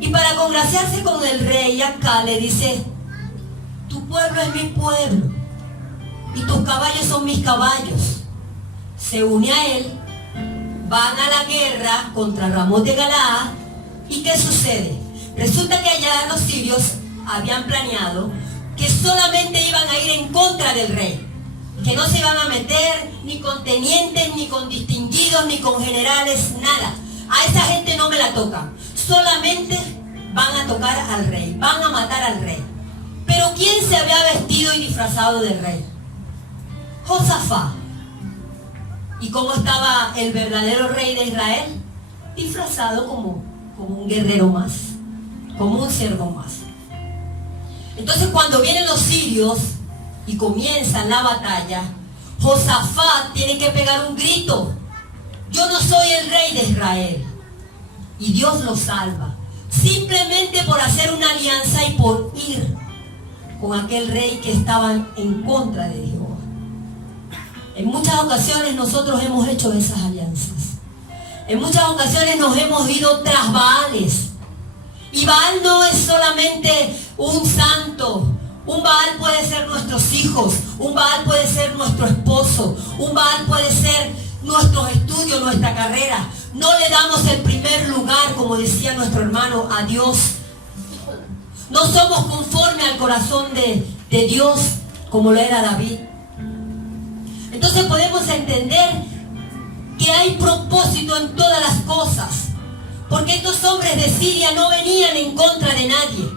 y para congraciarse con el rey acá le dice: tu pueblo es mi pueblo y tus caballos son mis caballos. Se une a él, van a la guerra contra Ramón de Galaad. ¿Y qué sucede? Resulta que allá los sirios habían planeado que solamente iban a ir en contra del rey, que no se iban a meter ni con tenientes, ni con distinguidos, ni con generales, nada. A esa gente no me la tocan, solamente van a tocar al rey, van a matar al rey. Pero ¿quién se había vestido y disfrazado de rey? Josafat. ¿Y cómo estaba el verdadero rey de Israel? Disfrazado como un guerrero más, como un siervo más. Entonces cuando vienen los sirios y comienzan la batalla, Josafat tiene que pegar un grito: yo no soy el rey de Israel. Y Dios lo salva, simplemente por hacer una alianza y por ir con aquel rey que estaba en contra de Jehová. En muchas ocasiones nosotros hemos hecho esas alianzas. En muchas ocasiones nos hemos ido tras Baales. Y Baal no es solamente un santo. Un Baal puede ser nuestros hijos. Un Baal puede ser nuestro esposo. Un Baal puede ser nuestros estudios, nuestra carrera. No le damos el primer lugar, como decía nuestro hermano, a Dios. No somos conforme al corazón de Dios, como lo era David. Entonces podemos entender que hay propósito en todas las cosas, porque estos hombres de Siria no venían en contra de nadie.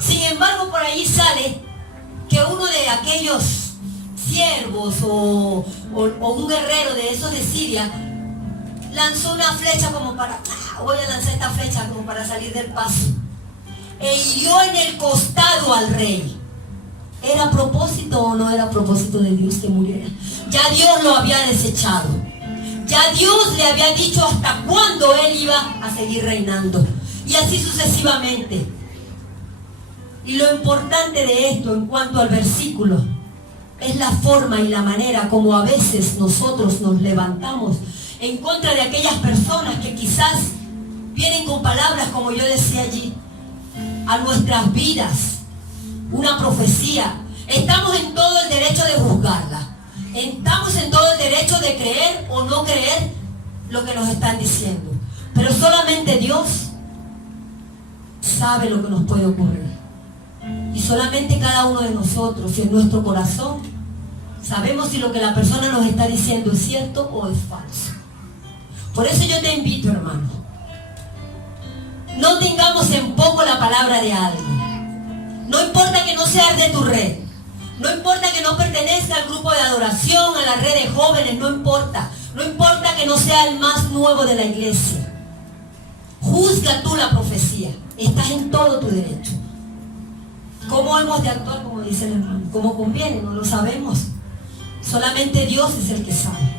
Sin embargo, por ahí sale que uno de aquellos siervos o un guerrero de esos de Siria lanzó una flecha como para, voy a lanzar esta flecha como para salir del paso, e hirió en el costado al rey. ¿Era propósito o no era propósito de Dios que muriera? Ya Dios lo había desechado. Ya Dios le había dicho hasta cuándo él iba a seguir reinando. Y así sucesivamente. Y lo importante de esto en cuanto al versículo es la forma y la manera como a veces nosotros nos levantamos en contra de aquellas personas que quizás vienen con palabras, como yo decía allí, a nuestras vidas. Una profecía. Estamos en todo el derecho de juzgarla. Estamos en todo el derecho de creer o no creer lo que nos están diciendo. Pero solamente Dios sabe lo que nos puede ocurrir. Y solamente cada uno de nosotros, en nuestro corazón, sabemos si lo que la persona nos está diciendo es cierto o es falso. Por eso yo te invito, hermano, no tengamos en poco la palabra de alguien. No importa que no seas de tu red, no importa que no pertenezca al grupo de adoración, a la red de jóvenes, no importa. No importa que no sea el más nuevo de la iglesia. Juzga tú la profecía. Estás en todo tu derecho. ¿Cómo hemos de actuar? Como dice el hermano, como conviene, no lo sabemos. Solamente Dios es el que sabe.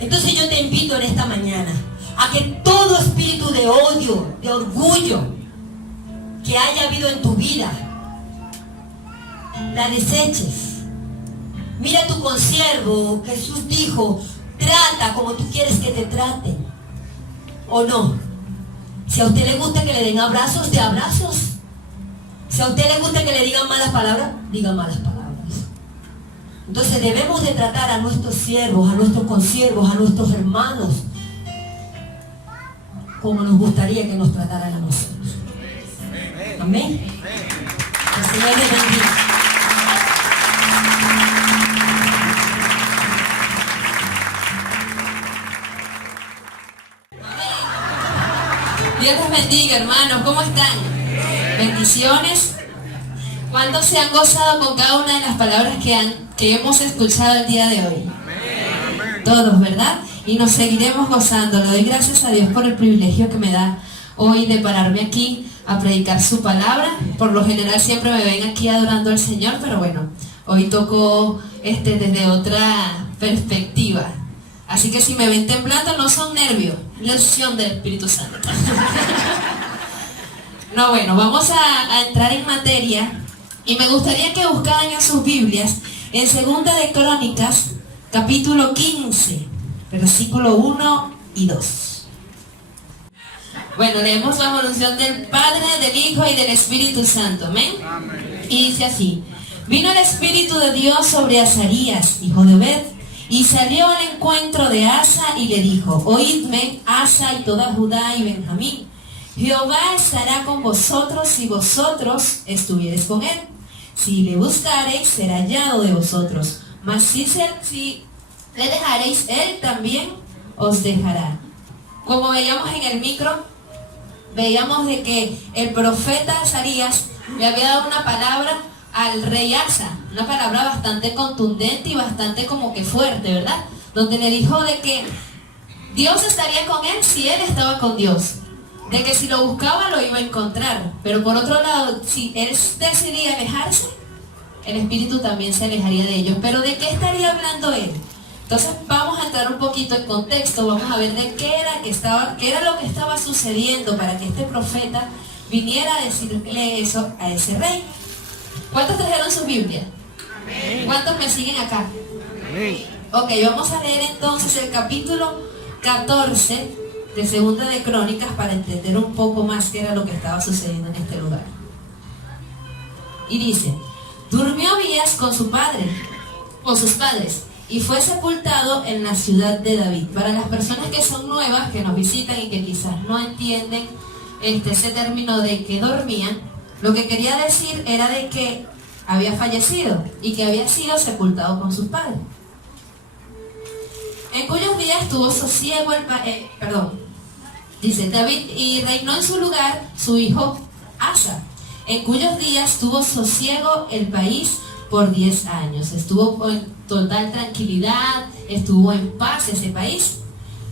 Entonces yo te invito en esta mañana a que todo espíritu de odio, de orgullo que haya habido en tu vida, la deseches. Mira a tu consiervo. Jesús dijo: trata como tú quieres que te traten, ¿o no? Si a usted le gusta que le den abrazos, de abrazos. Si a usted le gusta que le digan malas palabras, diga malas palabras. Entonces debemos de tratar a nuestros siervos, a nuestros consiervos, a nuestros hermanos como nos gustaría que nos trataran a nosotros. Amén. El Señor les bendiga. Dios les bendiga, hermanos. ¿Cómo están? Bendiciones. ¿Cuántos se han gozado con cada una de las palabras que hemos escuchado el día de hoy? Todos, ¿verdad? Y nos seguiremos gozando. Le doy gracias a Dios por el privilegio que me da hoy de pararme aquí a predicar su palabra. Por lo general siempre me ven aquí adorando al Señor, pero bueno, hoy tocó desde otra perspectiva. Así que si me ven temblando, no son nervios. la unción del Espíritu Santo. No, bueno, vamos a entrar en materia y me gustaría que buscaran en sus Biblias en 2 de Crónicas, capítulo 15, versículo 1 y 2. Bueno, leemos bajo la unción del Padre, del Hijo y del Espíritu Santo. Amén. Y dice así: vino el Espíritu de Dios sobre Azarías, hijo de Obed, y salió al encuentro de Asa y le dijo: oídme, Asa y toda Judá y Benjamín, Jehová estará con vosotros si vosotros estuviereis con él. Si le buscareis, será hallado de vosotros, mas si le dejareis, él también os dejará. Como veíamos en el micro, veíamos de que el profeta Azarías le había dado una palabra al rey Asa, una palabra bastante contundente y bastante como que fuerte, ¿verdad? Donde le dijo de que Dios estaría con él si él estaba con Dios, de que si lo buscaba lo iba a encontrar, pero por otro lado, si él decidía alejarse, el Espíritu también se alejaría de ellos. Pero ¿de qué estaría hablando él? Entonces vamos a entrar un poquito en contexto, vamos a ver de qué era lo que estaba sucediendo para que este profeta viniera a decirle eso a ese rey. ¿Cuántos trajeron su Biblia? Amén. ¿Cuántos me siguen acá? Amén. Ok, vamos a leer entonces el capítulo 14 de 2 de Crónicas para entender un poco más qué era lo que estaba sucediendo en este lugar. Y dice: durmió Abías con sus padres, y fue sepultado en la ciudad de David. Para las personas que son nuevas, que nos visitan y que quizás no entienden ese término de que dormían, lo que quería decir era de que había fallecido y que había sido sepultado con sus padres. En cuyos días tuvo sosiego dice David, y reinó en su lugar su hijo Asa, en cuyos días tuvo sosiego el país por 10 años. Estuvo en total tranquilidad, estuvo en paz ese país.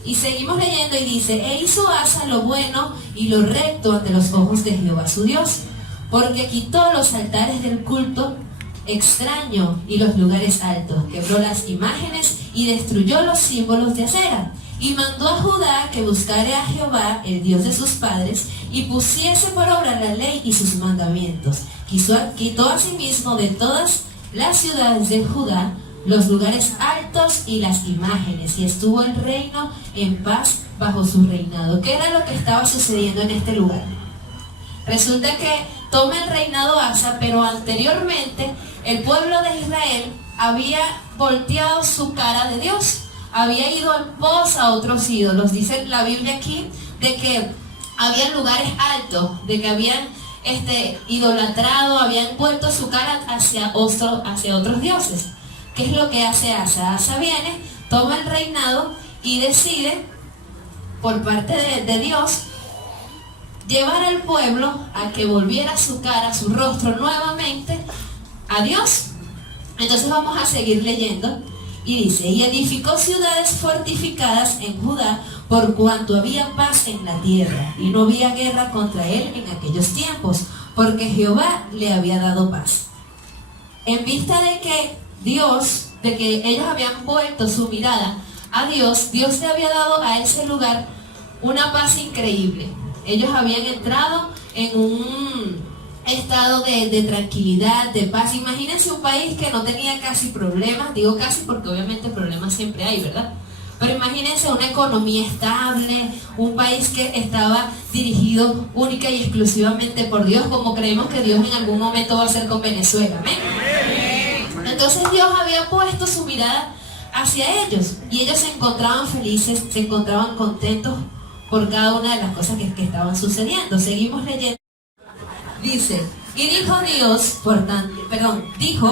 Y seguimos leyendo y dice: e hizo Asa lo bueno y lo recto ante los ojos de Jehová su Dios, porque quitó los altares del culto extraño y los lugares altos, quebró las imágenes y destruyó los símbolos de acera, y mandó a Judá que buscare a Jehová, el Dios de sus padres, y pusiese por obra la ley y sus mandamientos. Quitó asimismo de todas las ciudades de Judá los lugares altos y las imágenes, y estuvo el reino en paz bajo su reinado. ¿Qué era lo que estaba sucediendo en este lugar? Resulta que toma el reinado Asa, pero anteriormente el pueblo de Israel había volteado su cara de Dios, había ido en pos a otros ídolos. Dice la Biblia aquí de que había lugares altos, de que habían idolatrado, habían vuelto su cara hacia otros dioses. ¿Qué es lo que hace Asa? Asa viene, toma el reinado y decide, por parte de Dios, llevar al pueblo a que volviera su cara, su rostro nuevamente a Dios. Entonces vamos a seguir leyendo. Y dice: y edificó ciudades fortificadas en Judá, por cuanto había paz en la tierra, y no había guerra contra él en aquellos tiempos, porque Jehová le había dado paz. En vista de que ellos habían vuelto su mirada a Dios, Dios le había dado a ese lugar una paz increíble. Ellos habían entrado en un estado de tranquilidad, de paz. Imagínense un país que no tenía casi problemas, digo casi porque obviamente problemas siempre hay, ¿verdad? Pero imagínense una economía estable, un país que estaba dirigido única y exclusivamente por Dios, como creemos que Dios en algún momento va a hacer con Venezuela. ¿Amén? Entonces Dios había puesto su mirada hacia ellos y ellos se encontraban felices, se encontraban contentos por cada una de las cosas que estaban sucediendo. Seguimos leyendo. Dice: y dijo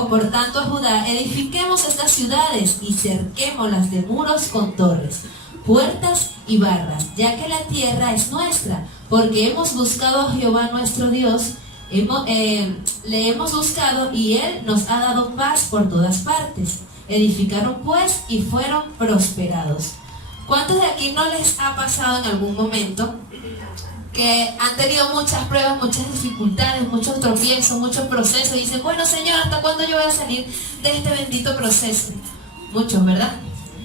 por tanto a Judá: edifiquemos estas ciudades y cerquémoslas de muros con torres, puertas y barras, ya que la tierra es nuestra, porque hemos buscado a Jehová nuestro Dios, le hemos buscado y él nos ha dado paz por todas partes. Edificaron pues y fueron prosperados. ¿Cuántos de aquí no les ha pasado en algún momento que han tenido muchas pruebas, muchas dificultades, muchos tropiezos, muchos procesos, y dicen: bueno, Señor, ¿hasta cuándo yo voy a salir de este bendito proceso? Muchos, ¿verdad?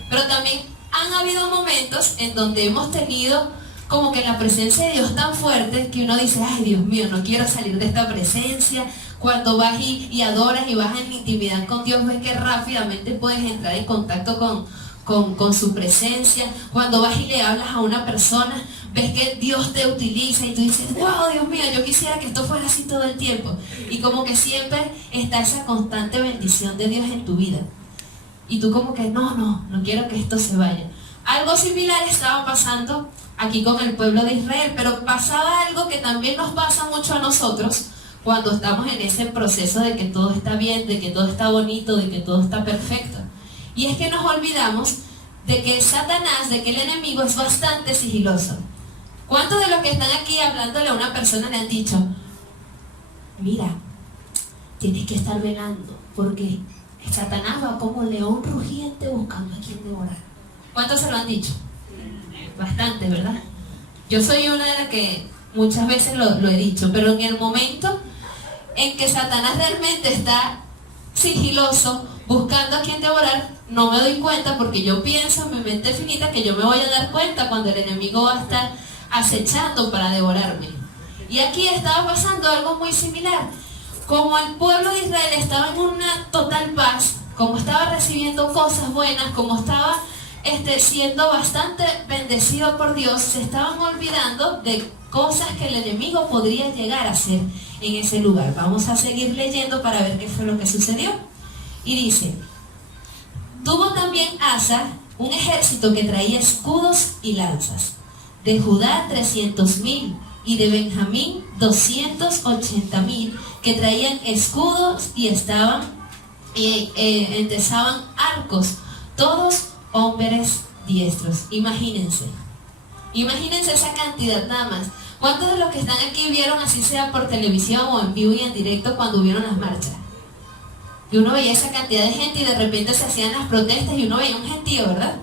Pero también han habido momentos en donde hemos tenido como que la presencia de Dios tan fuerte que uno dice, ay Dios mío, no quiero salir de esta presencia. Cuando vas y adoras y vas en intimidad con Dios, ves que rápidamente puedes entrar en contacto con su presencia. Cuando vas y le hablas a una persona, ves que Dios te utiliza y tú dices, wow, Dios mío, yo quisiera que esto fuera así todo el tiempo. Y como que siempre está esa constante bendición de Dios en tu vida. Y tú como que no quiero que esto se vaya. Algo similar estaba pasando aquí con el pueblo de Israel, pero pasaba algo que también nos pasa mucho a nosotros cuando estamos en ese proceso de que todo está bien, de que todo está bonito, de que todo está perfecto. Y es que nos olvidamos de que Satanás, de que el enemigo es bastante sigiloso. ¿Cuántos de los que están aquí hablándole a una persona le han dicho, mira, tienes que estar velando, porque Satanás va como león rugiente buscando a quien devorar? ¿Cuántos se lo han dicho? Bastante, ¿verdad? Yo soy una de las que muchas veces lo he dicho, pero en el momento en que Satanás realmente está sigiloso, buscando a quien devorar, no me doy cuenta, porque yo pienso en mi mente finita que yo me voy a dar cuenta cuando el enemigo va a estar acechando para devorarme. Y aquí estaba pasando algo muy similar. Como el pueblo de Israel estaba en una total paz, como estaba recibiendo cosas buenas, como estaba siendo bastante bendecido por Dios, se estaban olvidando de cosas que el enemigo podría llegar a hacer en ese lugar. Vamos a seguir leyendo para ver qué fue lo que sucedió. Y dice, tuvo también Asa un ejército que traía escudos y lanzas, de Judá 300,000 y de Benjamín 280,000, que traían escudos y entesaban arcos, todos hombres diestros. Imagínense esa cantidad nada más. ¿Cuántos de los que están aquí vieron, así sea por televisión o en vivo y en directo, cuando hubieron las marchas? Y uno veía esa cantidad de gente y de repente se hacían las protestas y uno veía un gentío, ¿verdad?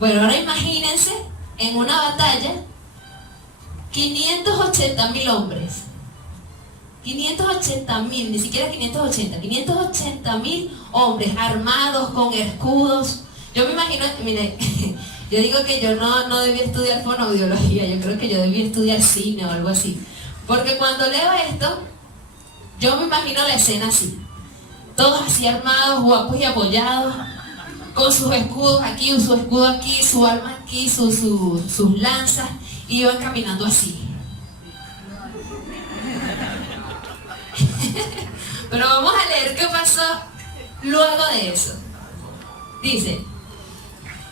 Bueno, ahora imagínense en una batalla 580,000 hombres. 580,000, ni siquiera 580,000 hombres armados con escudos. Yo me imagino, mire, yo digo que yo no debía estudiar fonoaudiología, yo creo que yo debía estudiar cine o algo así. Porque cuando leo esto, yo me imagino la escena así. Todos así armados, guapos y apoyados, con sus escudos aquí, su escudo aquí, su arma aquí, sus lanzas, y iban caminando así. Pero vamos a leer qué pasó luego de eso. Dice,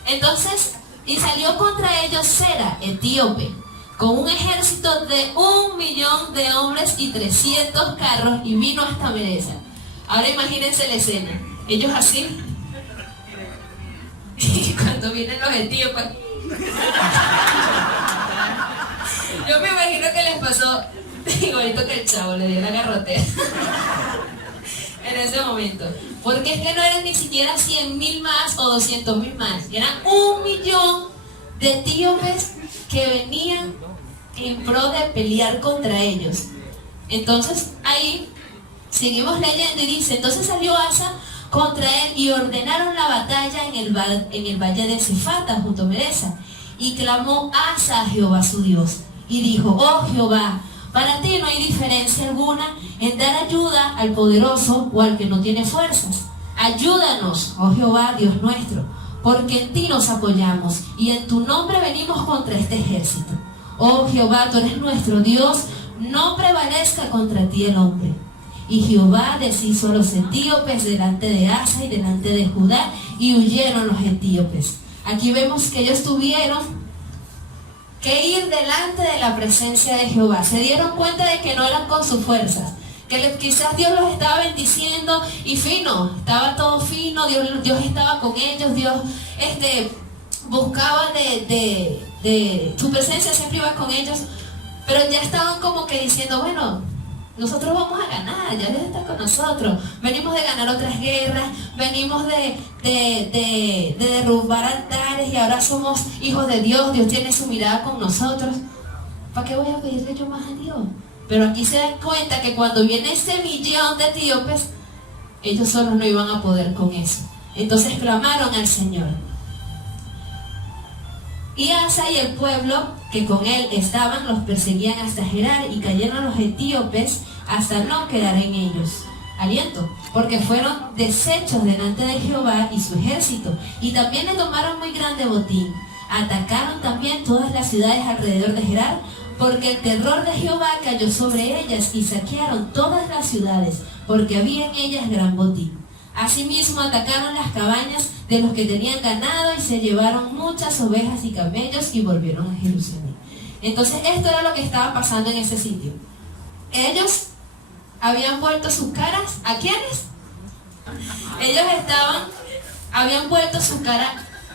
entonces, y salió contra ellos Sera, etíope, con un ejército de 1,000,000 de hombres y 300 carros, y vino hasta Meresa. Ahora imagínense la escena, ellos así, y cuando vienen los etíopes, yo me imagino que les pasó igualito que el chavo, le dio la garrotea en ese momento, porque es que no eran ni siquiera 100,000 más o 200,000 más, eran 1,000,000 de etíopes que venían en pro de pelear contra ellos. Entonces ahí seguimos leyendo y dice, entonces salió Asa contra él y ordenaron la batalla en el valle de Cefata junto a Meresa, y clamó Asa a Jehová su Dios y dijo, oh Jehová, para ti no hay diferencia alguna en dar ayuda al poderoso o al que no tiene fuerzas. Ayúdanos, oh Jehová, Dios nuestro, porque en ti nos apoyamos y en tu nombre venimos contra este ejército. Oh Jehová, tú eres nuestro Dios, no prevalezca contra ti el hombre. Y Jehová deshizo a los etíopes delante de Asa y delante de Judá, y huyeron los etíopes. Aquí vemos que ellos tuvieron que ir delante de la presencia de Jehová. Se dieron cuenta de que no eran con sus fuerzas, que quizás Dios los estaba bendiciendo y fino, estaba todo fino, Dios estaba con ellos, Dios buscaba de su presencia, siempre iba con ellos, pero ya estaban como que diciendo, bueno, nosotros vamos a ganar, ya Dios está con nosotros, venimos de ganar otras guerras, venimos de derrumbar altares y ahora somos hijos de Dios, Dios tiene su mirada con nosotros, ¿para qué voy a pedirle yo más a Dios? Pero aquí se dan cuenta que cuando viene ese 1,000,000 de etíopes, ellos solos no iban a poder con eso. Entonces clamaron al Señor. Y Asa y el pueblo que con él estaban los perseguían hasta Gerar, y cayeron los etíopes hasta no quedar en ellos aliento, porque fueron deshechos delante de Jehová y su ejército. Y también le tomaron muy grande botín. Atacaron también todas las ciudades alrededor de Gerar, porque el terror de Jehová cayó sobre ellas, y saquearon todas las ciudades, porque había en ellas gran botín. Asimismo atacaron las cabañas de los que tenían ganado, y se llevaron muchas ovejas y camellos, y volvieron a Jerusalén. Entonces esto era lo que estaba pasando en ese sitio. Ellos habían vuelto sus caras, ¿a quiénes? Ellos habían vuelto su cara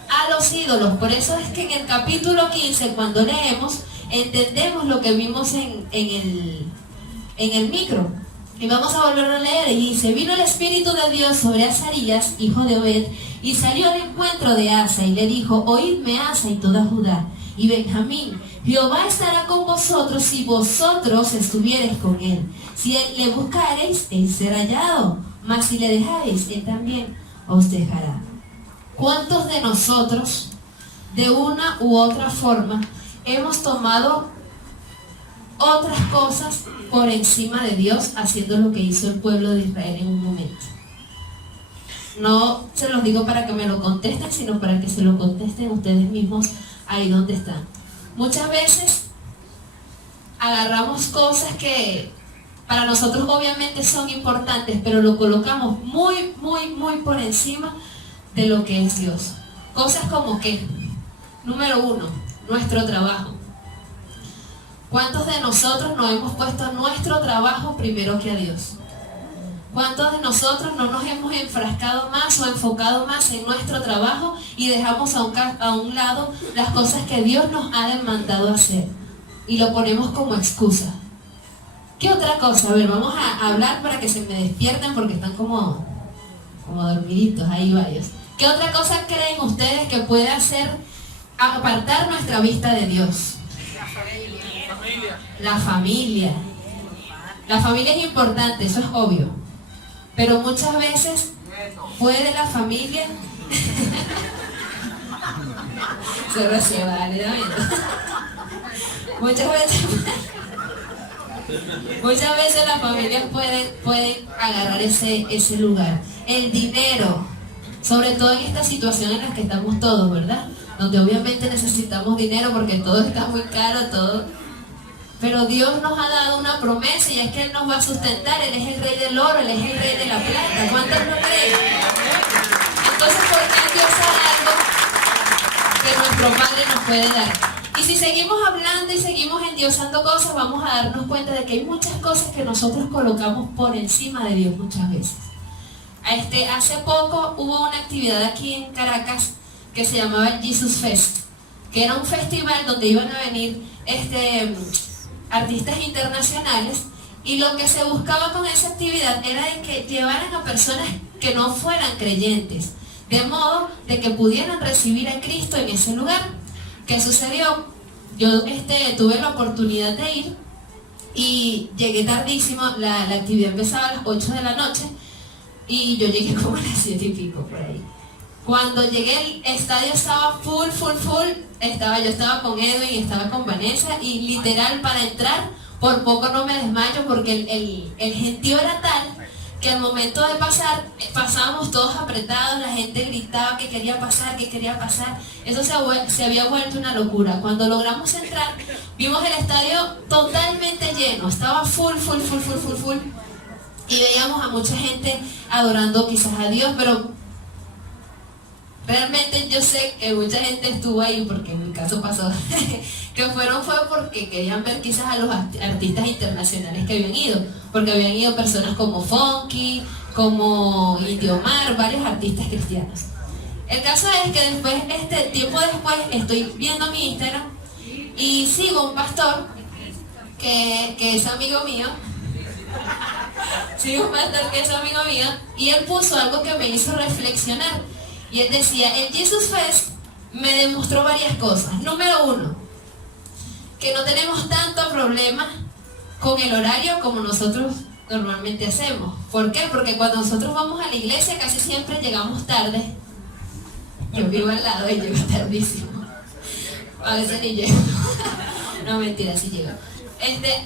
a los ídolos. Por eso es que en el capítulo 15, cuando leemos, entendemos lo que vimos en el micro. Y vamos a volver a leer. Y dice: vino el Espíritu de Dios sobre Azarías, hijo de Obed, y salió al encuentro de Asa, y le dijo: oídme, Asa y toda Judá y Benjamín, Jehová estará con vosotros si vosotros estuviereis con él. Si le buscareis, él será hallado, mas si le dejareis, él también os dejará. ¿Cuántos de nosotros, de una u otra forma, hemos tomado otras cosas por encima de Dios, haciendo lo que hizo el pueblo de Israel en un momento? No se los digo para que me lo contesten, sino para que se lo contesten ustedes mismos ahí donde están. Muchas veces agarramos cosas que para nosotros obviamente son importantes, pero lo colocamos muy por encima de lo que es Dios. Cosas como que, número uno, nuestro trabajo. ¿Cuántos de nosotros nos hemos puesto nuestro trabajo primero que a Dios? ¿Cuántos de nosotros no nos hemos enfrascado más o enfocado más en nuestro trabajo y dejamos a un lado las cosas que Dios nos ha demandado hacer? Y lo ponemos como excusa. ¿Qué otra cosa? A ver, vamos a hablar para que se me despierten, porque están como dormiditos, ahí varios. ¿Qué otra cosa creen ustedes que puede hacer apartar nuestra vista de Dios? La familia. La familia es importante, eso es obvio. Pero muchas veces puede la familia se recibe, dale, muchas veces las familias pueden agarrar ese lugar. El dinero, sobre todo en esta situación en la que estamos todos, ¿verdad? Donde obviamente necesitamos dinero porque todo está muy caro, todo. Pero Dios nos ha dado una promesa, y es que Él nos va a sustentar. Él es el rey del oro, Él es el rey de la plata. ¿Cuántos lo creen? Entonces, ¿por qué Dios da algo que nuestro Padre nos puede dar? Y si seguimos hablando y seguimos endiosando cosas, vamos a darnos cuenta de que hay muchas cosas que nosotros colocamos por encima de Dios muchas veces. Hace poco hubo una actividad aquí en Caracas que se llamaba el Jesus Fest, que era un festival donde iban a venir artistas internacionales, y lo que se buscaba con esa actividad era de que llevaran a personas que no fueran creyentes, de modo de que pudieran recibir a Cristo en ese lugar. ¿Qué sucedió? Yo tuve la oportunidad de ir y llegué tardísimo. La actividad empezaba a las 8 de la noche y yo llegué como a las 7 y pico por ahí. Cuando llegué, el estadio estaba full. Yo estaba con Edwin, estaba con Vanessa, y literal para entrar por poco no me desmayo, porque el gentío era tal que al momento de pasar, pasábamos todos apretados, la gente gritaba que quería pasar. Eso se había vuelto una locura. Cuando logramos entrar, vimos el estadio totalmente lleno, estaba full, y veíamos a mucha gente adorando quizás a Dios, pero realmente yo sé que mucha gente estuvo ahí, porque en mi caso pasó, que fue porque querían ver quizás a los artistas internacionales que habían ido, porque habían ido personas como Funky, como Indiomar, varios artistas cristianos. El caso es que después, tiempo después, estoy viendo mi Instagram y sigo un pastor que es amigo mío. Y él puso algo que me hizo reflexionar. Y él decía: el Jesus Fest me demostró varias cosas. Número uno, que no tenemos tanto problema con el horario como nosotros normalmente hacemos. ¿Por qué? Porque cuando nosotros vamos a la iglesia casi siempre llegamos tarde. Yo vivo al lado y llego tardísimo. A veces ni llego. No, mentira, sí llego.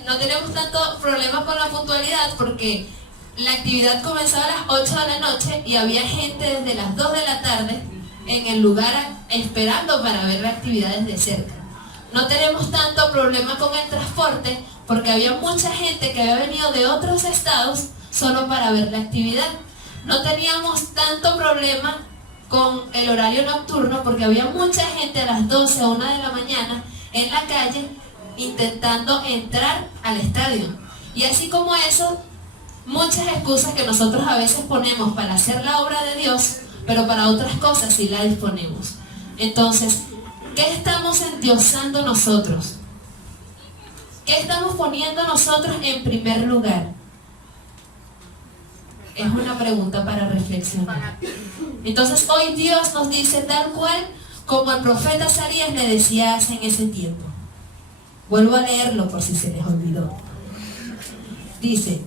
No tenemos tanto problema con la puntualidad porque la actividad comenzaba a las 8 de la noche y había gente desde las 2 de la tarde en el lugar esperando para ver la actividad desde cerca. No tenemos tanto problema con el transporte porque había mucha gente que había venido de otros estados solo para ver la actividad. No teníamos tanto problema con el horario nocturno porque había mucha gente a las 12 o 1 de la mañana en la calle intentando entrar al estadio. Y así como eso, muchas excusas que nosotros a veces ponemos para hacer la obra de Dios, pero para otras cosas sí la disponemos. Entonces, ¿qué estamos endiosando nosotros? ¿Qué estamos poniendo nosotros en primer lugar? Es una pregunta para reflexionar. Entonces hoy Dios nos dice tal cual como el profeta Isaías le decía hace en ese tiempo. Vuelvo a leerlo por si se les olvidó. Dice,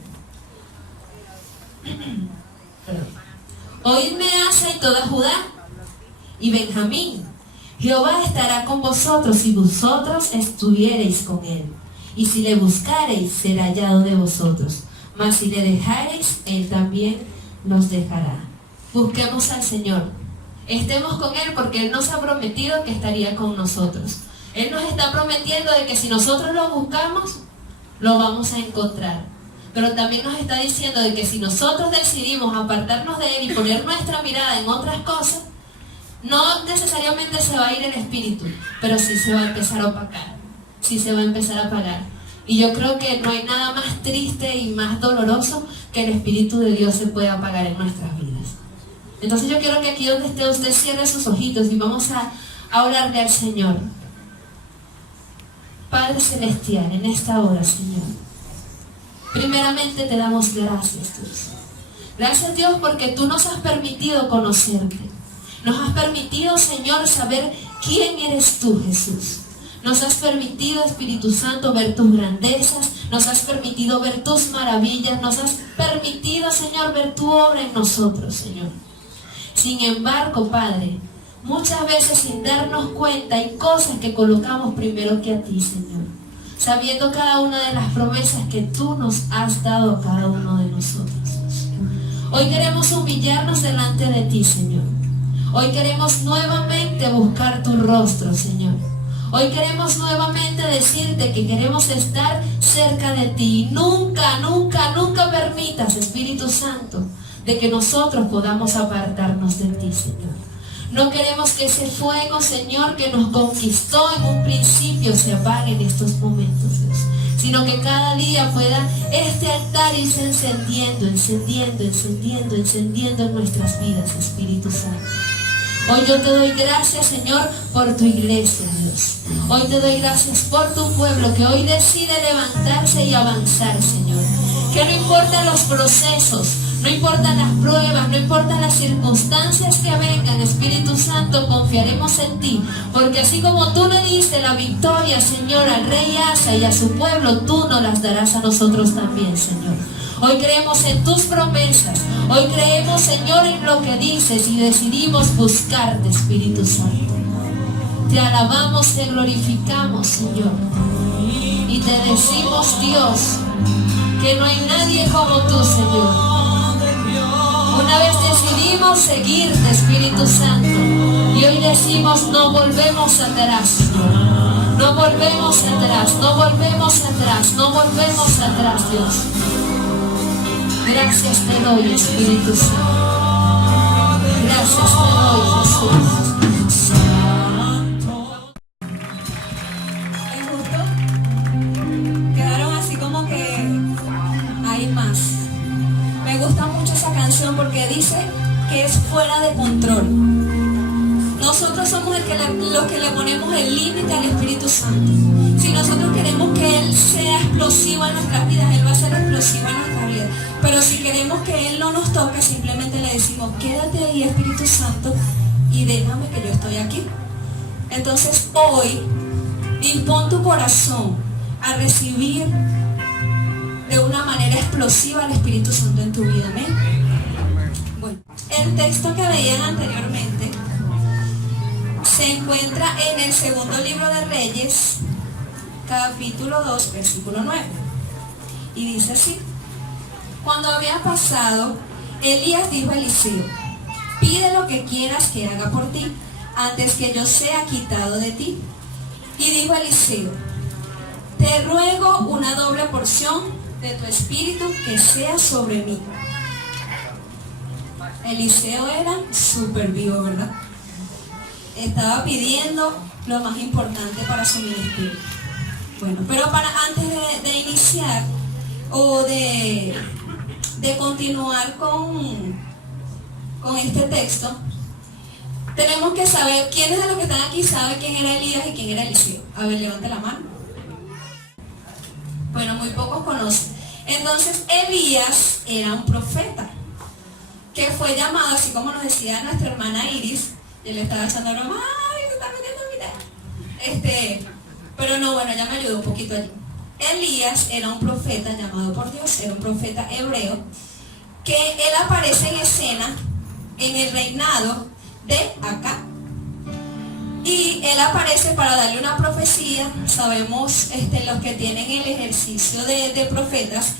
oídme Asa y toda Judá y Benjamín, Jehová estará con vosotros si vosotros estuviereis con él, y si le buscareis será hallado de vosotros, mas si le dejareis, él también nos dejará. Busquemos al Señor, estemos con él porque él nos ha prometido que estaría con nosotros. Él nos está prometiendo de que si nosotros lo buscamos, lo vamos a encontrar. Pero también nos está diciendo de que si nosotros decidimos apartarnos de él y poner nuestra mirada en otras cosas, no necesariamente se va a ir el espíritu, pero sí se va a empezar a opacar, sí se va a empezar a apagar. Y yo creo que no hay nada más triste y más doloroso que el Espíritu de Dios se pueda apagar en nuestras vidas. Entonces yo quiero que aquí donde esté usted cierre sus ojitos y vamos a orarle al Señor. Padre Celestial, en esta hora, Señor, primeramente te damos gracias, Dios. Gracias, Dios, porque tú nos has permitido conocerte. Nos has permitido, Señor, saber quién eres tú, Jesús. Nos has permitido, Espíritu Santo, ver tus grandezas. Nos has permitido ver tus maravillas. Nos has permitido, Señor, ver tu obra en nosotros, Señor. Sin embargo, Padre, muchas veces sin darnos cuenta hay cosas que colocamos primero que a ti, Señor, sabiendo cada una de las promesas que tú nos has dado a cada uno de nosotros. Hoy queremos humillarnos delante de ti, Señor. Hoy queremos nuevamente buscar tu rostro, Señor. Hoy queremos nuevamente decirte que queremos estar cerca de ti. Nunca, nunca, nunca permitas, Espíritu Santo, de que nosotros podamos apartarnos de ti, Señor. No queremos que ese fuego, Señor, que nos conquistó en un principio se apague en estos momentos, Dios, sino que cada día pueda este altar irse encendiendo, encendiendo, encendiendo, encendiendo en nuestras vidas, Espíritu Santo. Hoy yo te doy gracias, Señor, por tu iglesia, Dios. Hoy te doy gracias por tu pueblo que hoy decide levantarse y avanzar, Señor. Que no importan los procesos, no importan las pruebas, no importan las circunstancias que vengan, Espíritu Santo, confiaremos en ti. Porque así como tú le diste la victoria, Señor, al rey Asa y a su pueblo, tú nos las darás a nosotros también, Señor. Hoy creemos en tus promesas. Hoy creemos, Señor, en lo que dices y decidimos buscarte, Espíritu Santo. Te alabamos, te glorificamos, Señor. Y te decimos, Dios, que no hay nadie como tú, Señor. Una vez decidimos seguirte, Espíritu Santo. Y hoy decimos, no volvemos atrás, Señor. No volvemos atrás, no volvemos atrás, no volvemos atrás, Dios. Gracias te doy, Espíritu Santo. Gracias te doy, Jesús. ¿Les gustó? Quedaron así como que hay más. Me gusta mucho esa canción porque dice que es fuera de control. Nosotros somos los que le ponemos el límite al Espíritu Santo. Si nosotros queremos que Él sea explosivo en nuestras vidas, Él va a ser explosivo en nuestras vidas. Pero si queremos que Él no nos toque, simplemente le decimos, quédate ahí, Espíritu Santo, y déjame que yo estoy aquí. Entonces hoy, dispón tu corazón a recibir de una manera explosiva al Espíritu Santo en tu vida. Amén. Bueno, el texto que veían anteriormente se encuentra en el segundo libro de Reyes, capítulo 2, versículo 9. Y dice así: cuando había pasado, Elías dijo a Eliseo: pide lo que quieras que haga por ti, antes que yo sea quitado de ti. Y dijo Eliseo: te ruego una doble porción de tu espíritu que sea sobre mí. Eliseo era súper vivo, ¿verdad? Estaba pidiendo lo más importante para su ministerio. Bueno, pero antes de iniciar o de continuar con este texto, tenemos que saber quiénes de los que están aquí saben quién era Elías y quién era Eliseo. A ver, levante la mano. Bueno, muy pocos conocen. Entonces, Elías era un profeta que fue llamado, así como nos decía nuestra hermana Iris. Yo le estaba echando broma: ¡ay, se está metiendo en mi tema! Pero no, bueno, ya me ayudó un poquito allí. Elías era un profeta llamado por Dios, era un profeta hebreo, que él aparece en escena en el reinado de Acab. Y él aparece para darle una profecía. Sabemos los que tienen el ejercicio de profetas,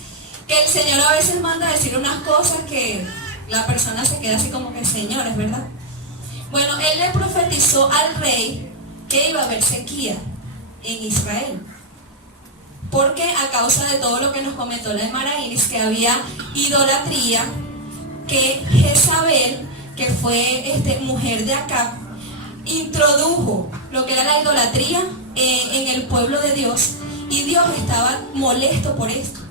que el Señor a veces manda a decir unas cosas que la persona se queda así como que: Señor, ¿es verdad? Bueno, él le profetizó al rey que iba a haber sequía en Israel, porque a causa de todo lo que nos comentó la hermana Iris, que había idolatría, que Jezabel, que fue mujer de Acab, introdujo lo que era la idolatría en el pueblo de Dios, y Dios estaba molesto por esto.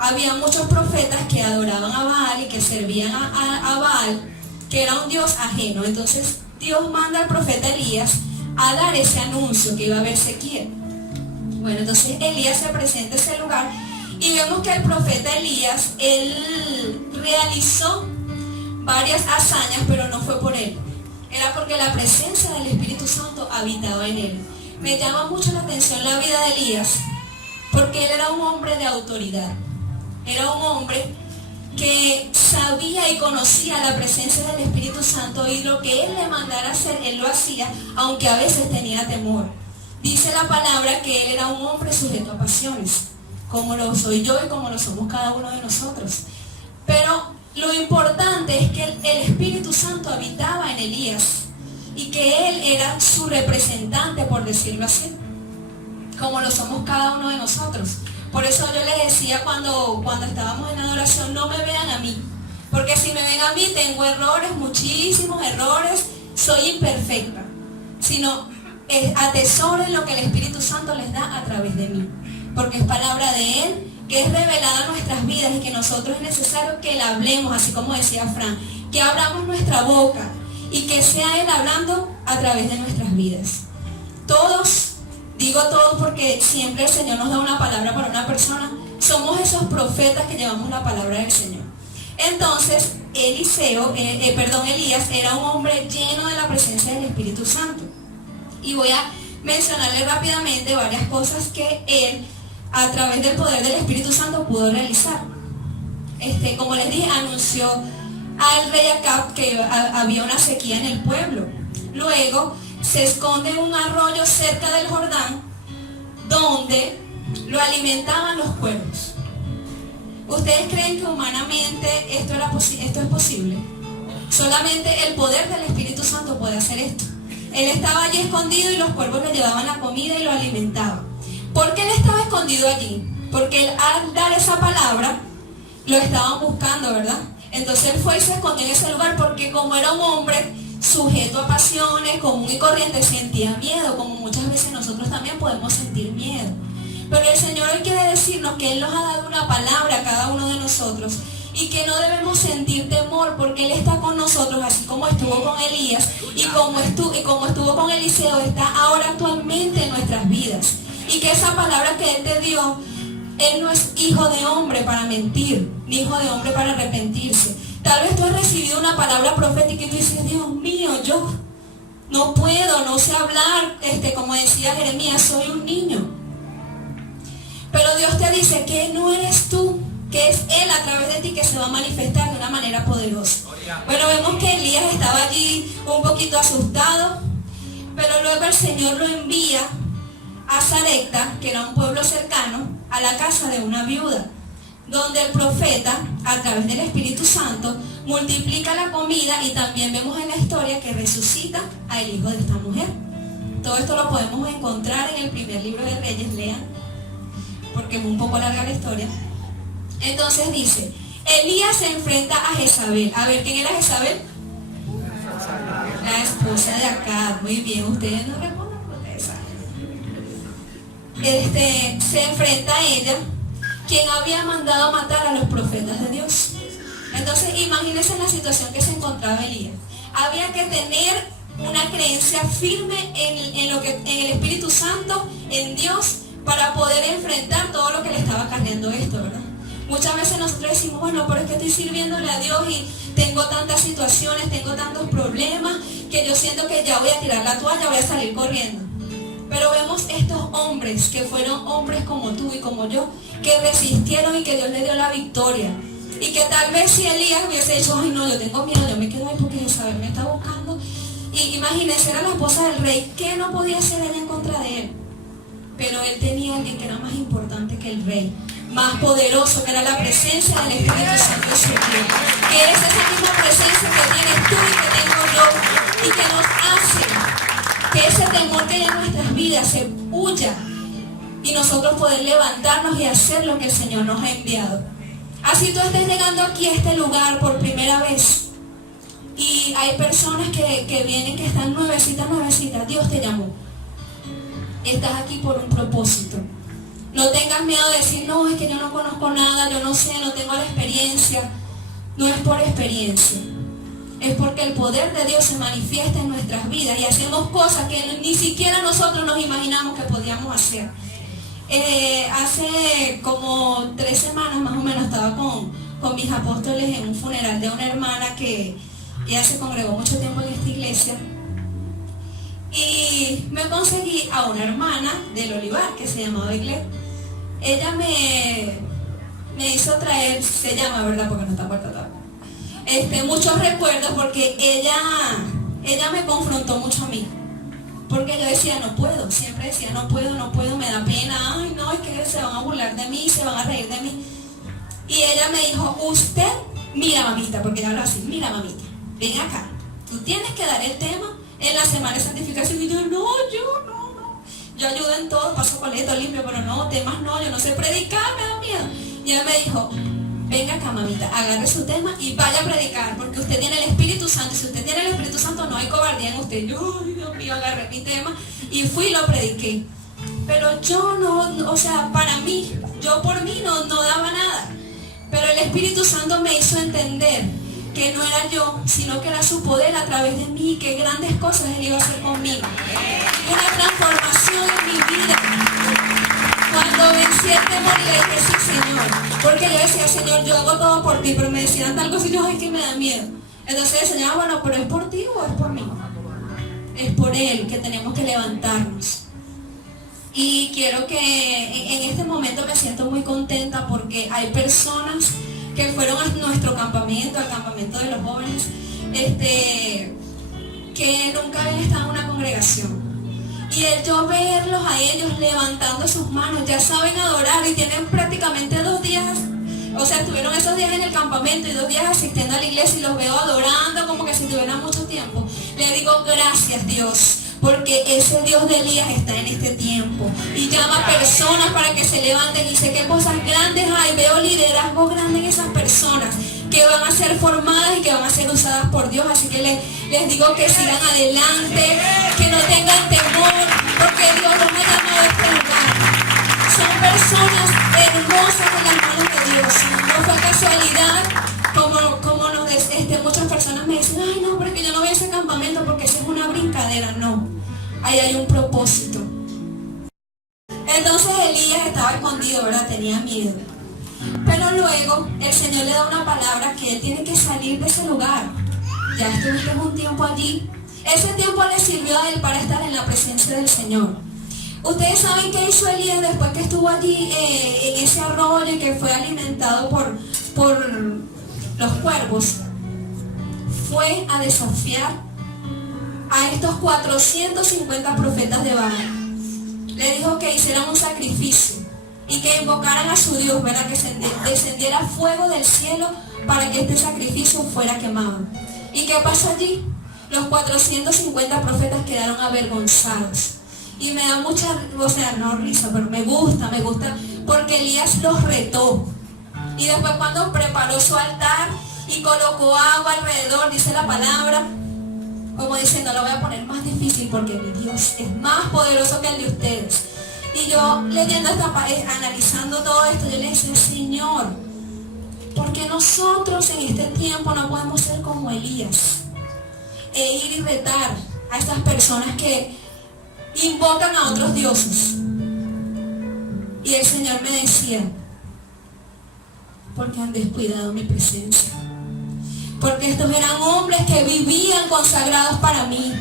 Había muchos profetas que adoraban a Baal y que servían a Baal, que era un dios ajeno. Entonces Dios manda al profeta Elías a dar ese anuncio que iba a haber sequía. Bueno, entonces Elías se presenta a ese lugar y vemos que el profeta Elías, él realizó varias hazañas, pero no fue por él. Era porque la presencia del Espíritu Santo habitaba en él. Me llama mucho la atención la vida de Elías, porque él era un hombre de autoridad. Era un hombre que sabía y conocía la presencia del Espíritu Santo, y lo que él le mandara hacer, él lo hacía, aunque a veces tenía temor. Dice la palabra que él era un hombre sujeto a pasiones, como lo soy yo y como lo somos cada uno de nosotros. Pero lo importante es que el Espíritu Santo habitaba en Elías y que él era su representante, por decirlo así, como lo somos cada uno de nosotros. Por eso yo les decía cuando estábamos en adoración: no me vean a mí, porque si me ven a mí tengo errores, muchísimos errores, soy imperfecta, sino atesoren lo que el Espíritu Santo les da a través de mí, porque es palabra de Él que es revelada a nuestras vidas, y que nosotros es necesario que la hablemos, así como decía Fran, que abramos nuestra boca y que sea Él hablando a través de nuestras vidas. Todos, digo todos porque siempre el Señor nos da una palabra para una persona, somos esos profetas que llevamos la palabra del Señor. Entonces Elías era un hombre lleno de la presencia del Espíritu Santo, y voy a mencionarle rápidamente varias cosas que él, a través del poder del Espíritu Santo, pudo realizar. Como les dije, anunció al rey Acab que había una sequía en el pueblo. Luego se esconde en un arroyo cerca del Jordán, donde lo alimentaban los cuervos. ¿Ustedes creen que humanamente esto es posible? Solamente el poder del Espíritu Santo puede hacer esto. Él estaba allí escondido y los cuervos le llevaban la comida y lo alimentaban. ¿Por qué él estaba escondido allí? Porque él, al dar esa palabra, lo estaban buscando, ¿verdad? Entonces él fue y se escondió en ese lugar, porque como era un hombre sujeto a pasiones, común y corriente, sentía miedo, como muchas veces nosotros también podemos sentir miedo. Pero el Señor hoy quiere decirnos que Él nos ha dado una palabra a cada uno de nosotros, y que no debemos sentir temor, porque Él está con nosotros, así como estuvo con Elías y como estuvo con Eliseo, está ahora actualmente en nuestras vidas. Y que esa palabra que Él te dio, Él no es hijo de hombre para mentir, ni hijo de hombre para arrepentirse. Tal vez tú has recibido una palabra profética y tú dices: Dios mío, yo no puedo, no sé hablar, como decía Jeremías, soy un niño. Pero Dios te dice que no eres tú, que es Él a través de ti que se va a manifestar de una manera poderosa. Bueno, vemos que Elías estaba allí un poquito asustado, Pero luego el Señor lo envía a Sarepta, que era un pueblo cercano, a la casa de una viuda, donde el profeta, a través del Espíritu Santo, multiplica la comida, y también vemos en la historia que resucita al hijo de esta mujer. Todo esto lo podemos encontrar en el primer libro de Reyes, lean, porque es un poco larga la historia. Entonces dice, Elías se enfrenta a Jezabel. A ver, ¿quién era Jezabel? La esposa de Acab. Muy bien, ustedes no recuerdan, ustedes saben. Se enfrenta a ella, quien había mandado matar a los profetas de Dios. Entonces imagínense la situación que se encontraba Elías. Había que tener una creencia firme en el Espíritu Santo, en Dios, para poder enfrentar todo lo que le estaba cargando esto, ¿verdad? Muchas veces nosotros decimos, bueno, pero es que estoy sirviéndole a Dios y tengo tantas situaciones, tengo tantos problemas, que yo siento que ya voy a tirar la toalla, voy a salir corriendo. Pero vemos estos hombres, que fueron hombres como tú y como yo, que resistieron y que Dios le dio la victoria. Y que tal vez si Elías hubiese dicho, ay no, yo tengo miedo, yo me quedo ahí porque Jezabel me está buscando. Y imagínense, era la esposa del rey, ¿qué no podía hacer ella en contra de él? Pero él tenía a alguien que era más importante que el rey, más poderoso, que era la presencia del Espíritu Santo en su vida. Que es esa misma presencia que tienes tú y que tengo yo, y que nos hace que ese temor que hay en nuestras vidas se huya, y nosotros poder levantarnos y hacer lo que el Señor nos ha enviado. Así tú estés llegando aquí a este lugar por primera vez, y hay personas que vienen, que están nuevecitas, Dios te llamó. Estás aquí por un propósito. No tengas miedo de decir, no, es que yo no conozco nada, yo no sé, no tengo la experiencia. No es por experiencia, es porque el poder de Dios se manifiesta en nuestras vidas y hacemos cosas que ni siquiera nosotros nos imaginamos que podíamos hacer. Hace como 3 semanas más o menos estaba con mis apóstoles en un funeral de una hermana que ella se congregó mucho tiempo en esta iglesia, y me conseguí a una hermana del Olivar que se llamaba Iglesia. Ella me hizo traer, se llama, ¿verdad? Porque no está puerta todavía. Muchos recuerdos, porque ella me confrontó mucho a mí. Porque yo decía, no puedo, siempre decía, no puedo, me da pena, ay no, es que se van a burlar de mí, se van a reír de mí. Y ella me dijo, usted, mira mamita, porque ella habla así, mira mamita, ven acá, tú tienes que dar el tema en la semana de santificación. Y yo, no. Yo ayudo en todo, paso coleto, limpio, pero no, temas no, yo no sé predicar, me da miedo. Y ella me dijo, venga acá mamita, agarre su tema y vaya a predicar, porque usted tiene el Espíritu Santo, y si usted tiene el Espíritu Santo no hay cobardía en usted. Yo, ay Dios mío, agarré mi tema y fui y lo prediqué. Pero yo no, o sea, para mí, yo por mí no daba nada. Pero el Espíritu Santo me hizo entender que no era yo, sino que era su poder a través de mí, que grandes cosas Él iba a hacer conmigo. Una transformación en mi vida. Cuando vencí el temor y le dije, sí Señor, porque yo decía, Señor, yo hago todo por ti, pero me decían tal cosa y yo, ay, que me da miedo. Entonces el Señor, bueno, pero ¿es por ti o es por mí? Es por Él que tenemos que levantarnos. Y quiero que en este momento me siento muy contenta, porque hay personas que fueron a nuestro campamento, al campamento de los jóvenes, que nunca habían estado en una congregación. Y el yo verlos a ellos levantando sus manos, ya saben adorar y tienen prácticamente 2 días, o sea, estuvieron esos días en el campamento y 2 días asistiendo a la iglesia, y los veo adorando como que si tuvieran mucho tiempo. Le digo, gracias Dios, porque ese Dios de Elías está en este tiempo y llama personas para que se levanten, y sé que cosas grandes hay, veo liderazgo grande en esas personas que van a ser formadas y que van a ser usadas por Dios. Así que les digo que sigan adelante, que no tengan temor, porque Dios los ha llamado a este lugar. Son personas hermosas en las manos de Dios. No fue casualidad, como muchas personas me dicen, ay no, pero que yo no voy a ese campamento porque eso es una brincadera. No, ahí hay un propósito. Entonces Elías estaba escondido, ¿verdad? Tenía miedo. Pero luego el Señor le da una palabra, que él tiene que salir de ese lugar. Ya estuviste un tiempo allí. Ese tiempo le sirvió a él para estar en la presencia del Señor. Ustedes saben qué hizo Elías después que estuvo allí en ese arroyo y que fue alimentado por los cuervos. Fue a desafiar a estos 450 profetas de Baal. Le dijo que hicieran un sacrificio y que invocaran a su Dios, ¿verdad? Que descendiera fuego del cielo para que este sacrificio fuera quemado. ¿Y qué pasó allí? Los 450 profetas quedaron avergonzados. Y me da mucha, no risa, pero me gusta, porque Elías los retó. Y después cuando preparó su altar y colocó agua alrededor, dice la palabra, como diciendo, lo voy a poner más difícil porque mi Dios es más poderoso que el de ustedes. Y yo leyendo analizando todo esto, yo le decía, Señor, ¿por qué nosotros en este tiempo no podemos ser como Elías? E ir y retar a estas personas que invocan a otros dioses. Y el Señor me decía, porque han descuidado mi presencia. Porque estos eran hombres que vivían consagrados para mí,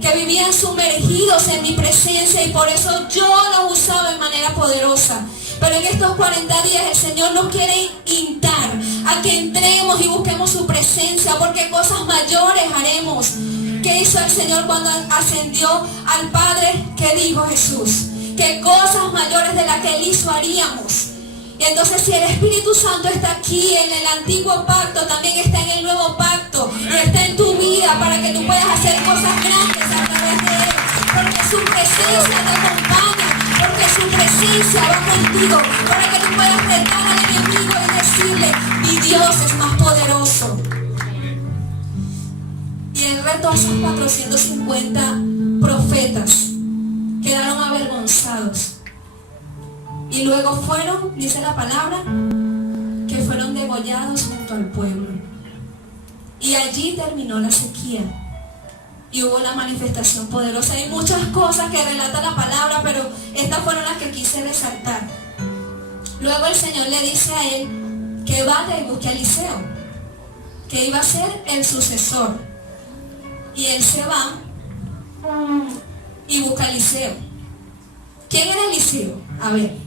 que vivían sumergidos en mi presencia, y por eso yo los usaba de manera poderosa. Pero en estos 40 días el Señor nos quiere instar a que entremos y busquemos su presencia, porque cosas mayores haremos. ¿Qué hizo el Señor cuando ascendió al Padre? ¿Qué dijo Jesús? Que cosas mayores de las que Él hizo haríamos. Y entonces si el Espíritu Santo está aquí en el antiguo pacto, también está en el nuevo pacto, y está en tu vida para que tú puedas hacer cosas grandes a través de Él, porque su presencia te acompaña, porque su presencia va contigo, para que tú puedas retar al enemigo y decirle, mi Dios es más poderoso. Y el reto a esos 450 profetas quedaron avergonzados. Y luego fueron, dice la palabra, que fueron degollados junto al pueblo. Y allí terminó la sequía. Y hubo la manifestación poderosa. Hay muchas cosas que relata la palabra, pero estas fueron las que quise resaltar. Luego el Señor le dice a él que vaya y busque a Eliseo, que iba a ser el sucesor. Y él se va y busca a Eliseo. ¿Quién era Eliseo? A ver.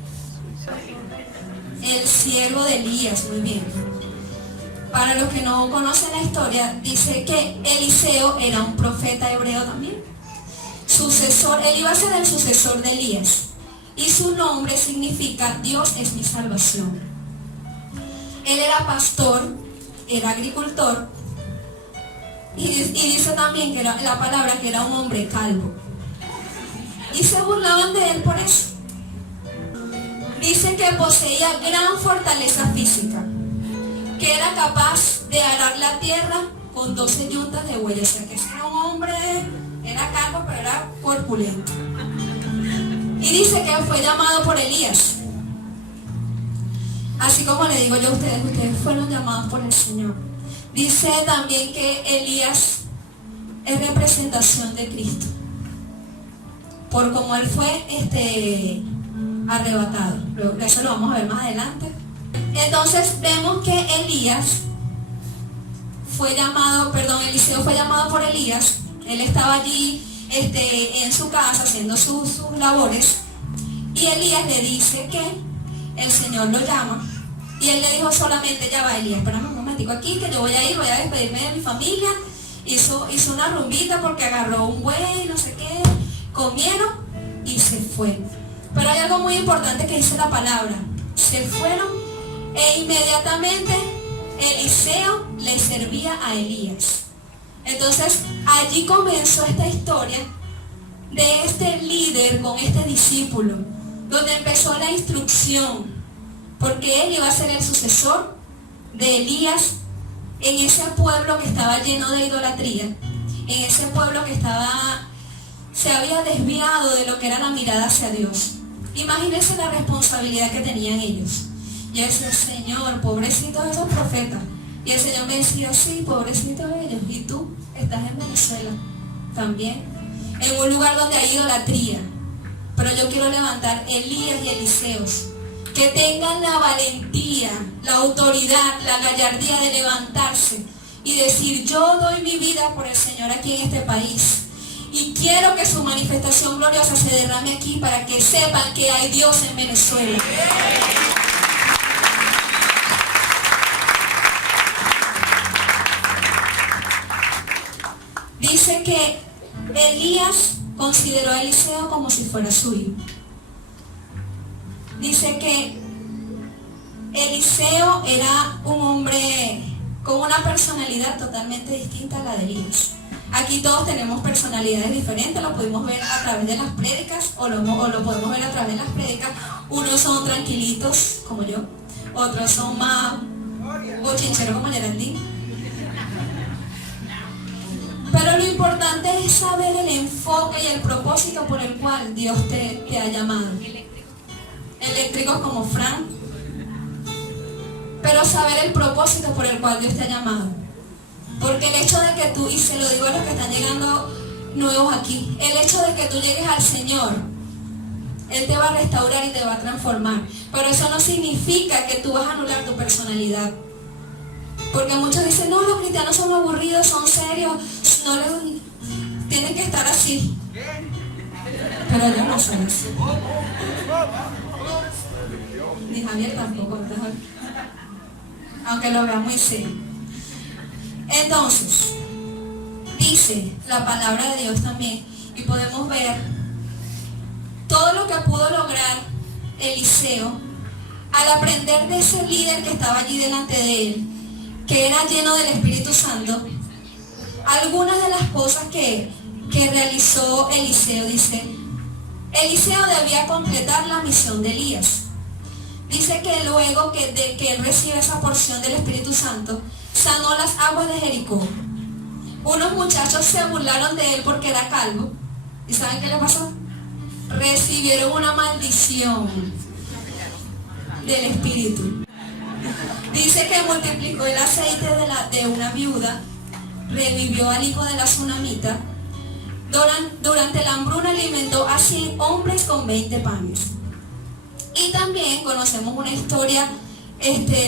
El siervo de Elías, muy bien. Para los que no conocen la historia, dice que Eliseo era un profeta hebreo también. Sucesor, él iba a ser el sucesor de Elías. Y su nombre significa Dios es mi salvación. Él era pastor, era agricultor. Y dice también que la palabra que era un hombre calvo. Y se burlaban de él por eso. Dice que poseía gran fortaleza física, que era capaz de arar la tierra con 12 yuntas de buey. O sea que era un hombre, era calvo, pero era corpulento. Y dice que fue llamado por Elías. Así como le digo yo a ustedes fueron llamados por el Señor. Dice también que Elías es representación de Cristo, por como él fue arrebatado. Eso lo vamos a ver más adelante. Entonces vemos que Eliseo fue llamado por Elías. Él estaba allí en su casa haciendo sus labores, y Elías le dice que el Señor lo llama, y él le dijo solamente, ya va Elías, espérame un momentico aquí, que yo voy a despedirme de mi familia. Hizo una rumbita porque agarró un buey, no sé qué, comieron y se fue. Pero hay algo muy importante que dice la palabra. Se fueron e inmediatamente Eliseo le servía a Elías. Entonces allí comenzó esta historia de este líder con este discípulo, donde empezó la instrucción, porque él iba a ser el sucesor de Elías en ese pueblo que estaba lleno de idolatría, en ese pueblo que se había desviado de lo que era la mirada hacia Dios. Imagínense la responsabilidad que tenían ellos. Yo decía, Señor, pobrecitos esos profetas. Y el Señor me decía, sí, pobrecitos ellos. Y tú estás en Venezuela también, en un lugar donde hay idolatría. Pero yo quiero levantar Elías y Eliseos, que tengan la valentía, la autoridad, la gallardía de levantarse y decir, yo doy mi vida por el Señor aquí en este país. Y quiero que su manifestación gloriosa se derrame aquí para que sepan que hay Dios en Venezuela. Dice que Elías consideró a Eliseo como si fuera su hijo. Dice que Eliseo era un hombre con una personalidad totalmente distinta a la de Elías. Aquí todos tenemos personalidades diferentes, lo podemos ver a través de las prédicas o lo podemos ver a través de las prédicas. Unos son tranquilitos, como yo, otros son más bochincheros, como Geraldine. Pero lo importante es saber el enfoque y el propósito por el cual Dios te ha llamado. Eléctricos como Frank. Pero saber el propósito por el cual Dios te ha llamado. Porque el hecho de que tú, y se lo digo a los que están llegando nuevos aquí, el hecho de que tú llegues al Señor, Él te va a restaurar y te va a transformar. Pero eso no significa que tú vas a anular tu personalidad. Porque muchos dicen, no, los cristianos son aburridos, son serios, no les... tienen que estar así. Pero yo no soy así. Ni Javier tampoco, ¿verdad? Aunque lo vea muy serio. Entonces, dice la palabra de Dios también, y podemos ver todo lo que pudo lograr Eliseo al aprender de ese líder que estaba allí delante de él, que era lleno del Espíritu Santo. Algunas de las cosas que realizó Eliseo, dice, Eliseo debía completar la misión de Elías. Dice que luego que él recibe esa porción del Espíritu Santo, sanó las aguas de Jericó. Unos muchachos se burlaron de él porque era calvo. ¿Y saben qué le pasó? Recibieron una maldición del Espíritu. Dice que multiplicó el aceite de una viuda, revivió al hijo de la sunamita. Durante la hambruna alimentó a 100 hombres con 20 panes. Y también conocemos una historia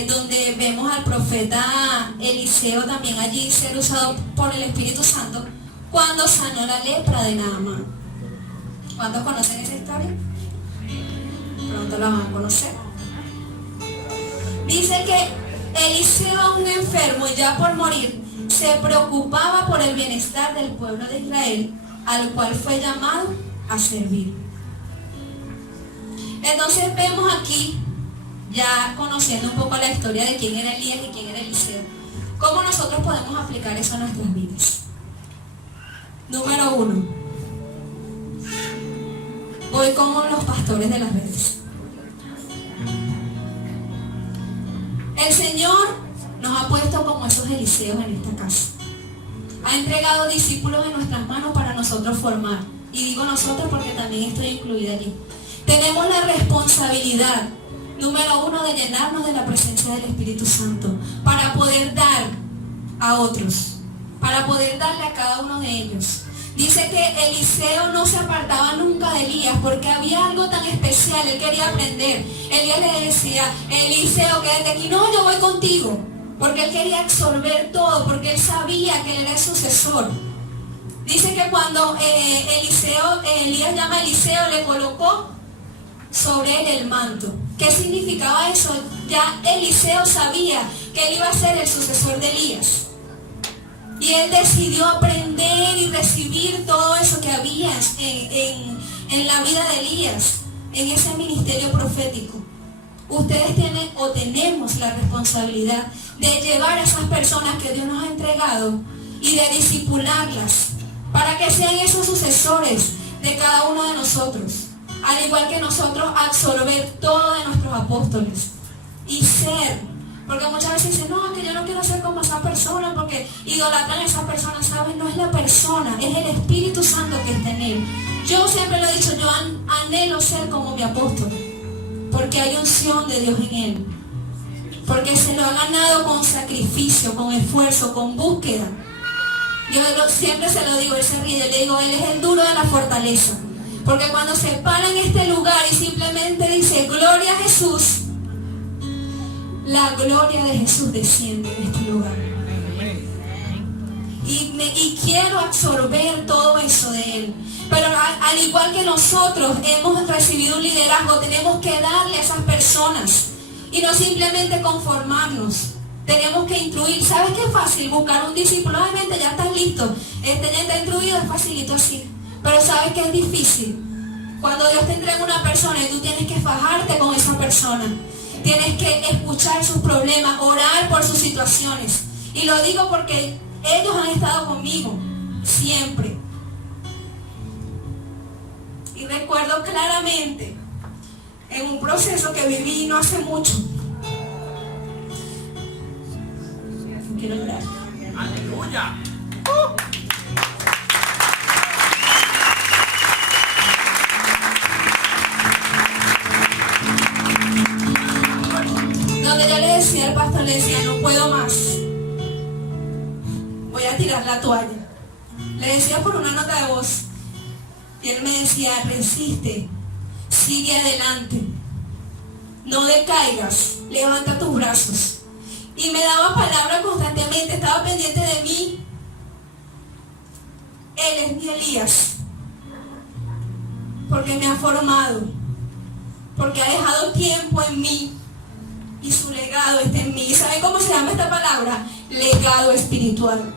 donde vemos al profeta Eliseo también allí ser usado por el Espíritu Santo cuando sanó la lepra de Naamán. ¿Cuántos conocen esa historia? Pronto la van a conocer. Dice que Eliseo, un enfermo ya por morir, se preocupaba por el bienestar del pueblo de Israel, al cual fue llamado a servir. Entonces vemos aquí, ya conociendo un poco la historia de quién era Elías y quién era Eliseo, cómo nosotros podemos aplicar eso a nuestras vidas. Número 1. Voy como los pastores de las redes. El Señor nos ha puesto como esos Eliseos en esta casa. Ha entregado discípulos en nuestras manos para nosotros formar. Y digo nosotros porque también estoy incluida allí. Tenemos la responsabilidad, número 1, de llenarnos de la presencia del Espíritu Santo para poder dar a otros, para poder darle a cada uno de ellos. Dice que Eliseo no se apartaba nunca de Elías porque había algo tan especial, él quería aprender. Elías le decía, Eliseo, quédate aquí. No, yo voy contigo. Porque él quería absorber todo, porque él sabía que él era el sucesor. Dice que cuando Elías llama a Eliseo, le colocó sobre él el manto. ¿Qué significaba eso? Ya Eliseo sabía que él iba a ser el sucesor de Elías. Y él decidió aprender y recibir todo eso que había en la vida de Elías, en ese ministerio profético. Ustedes tienen o tenemos la responsabilidad de llevar a esas personas que Dios nos ha entregado y de discipularlas para que sean esos sucesores de cada uno de nosotros. Al igual que nosotros, absorber todo de nuestros apóstoles y ser, porque muchas veces dicen, no, que yo no quiero ser como esa persona porque idolatran a esa persona. ¿Saben? No es la persona, es el Espíritu Santo que está en él. Yo siempre lo he dicho, yo anhelo ser como mi apóstol, porque hay unción de Dios en él, porque se lo ha ganado con sacrificio, con esfuerzo, con búsqueda. Yo siempre se lo digo, él se ríe, yo le digo, él es el duro de la fortaleza, porque cuando se para en este lugar y simplemente dice, gloria a Jesús, la gloria de Jesús desciende en este lugar. Y quiero absorber todo eso de él. Pero al igual que nosotros hemos recibido un liderazgo, tenemos que darle a esas personas y no simplemente conformarnos. Tenemos que instruir. ¿Sabes qué es fácil? Buscar un discípulo. Obviamente ya estás listo. Ya está instruido, es facilito así. Pero ¿sabes qué es difícil? Cuando Dios te entrega una persona y tú tienes que fajarte con esa persona. Tienes que escuchar sus problemas, orar por sus situaciones. Y lo digo porque ellos han estado conmigo siempre. Y recuerdo claramente en un proceso que viví no hace mucho. Quiero orar. ¡Aleluya! Donde yo le decía al pastor, le decía, no puedo más. Voy a tirar la toalla. Le decía por una nota de voz. Y él me decía, resiste, sigue adelante. No decaigas, levanta tus brazos. Y me daba palabras constantemente, estaba pendiente de mí. Él es mi Elías. Porque me ha formado. Porque ha dejado tiempo en mí. Y su legado está en mí. ¿Saben cómo se llama esta palabra? Legado espiritual.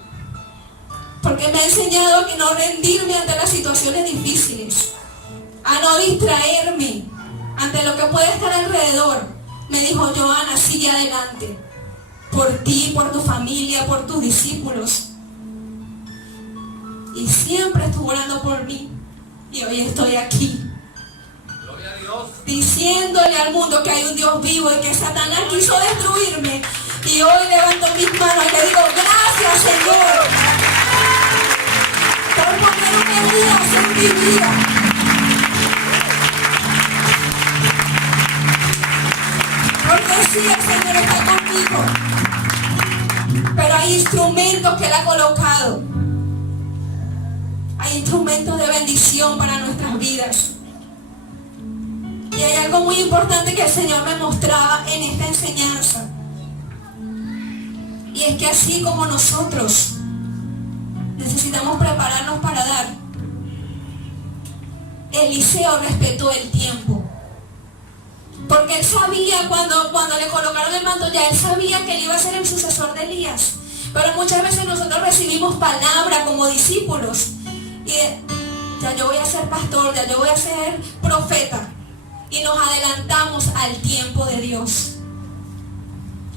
Porque me ha enseñado a que no rendirme ante las situaciones difíciles. A no distraerme ante lo que puede estar alrededor. Me dijo, Johanna, sigue adelante. Por ti, por tu familia, por tus discípulos. Y siempre estuvo orando por mí. Y hoy estoy aquí. Gloria a Dios. Diciéndole al mundo que hay un Dios vivo y que Satanás quiso destruirme. Y hoy levanto mis manos y le digo, gracias, Señor, por poner un Elías en mi vida. Porque sí, el Señor está conmigo. Pero hay instrumentos que Él ha colocado. Hay instrumentos de bendición para nuestras vidas. Y hay algo muy importante que el Señor me mostraba en esta enseñanza. Y es que así como nosotros necesitamos prepararnos para dar, Eliseo respetó el tiempo. Porque él sabía cuando le colocaron el manto, ya él sabía que él iba a ser el sucesor de Elías. Pero muchas veces nosotros recibimos palabra como discípulos. Y ya yo voy a ser pastor, ya yo voy a ser profeta. Y nos adelantamos al tiempo de Dios.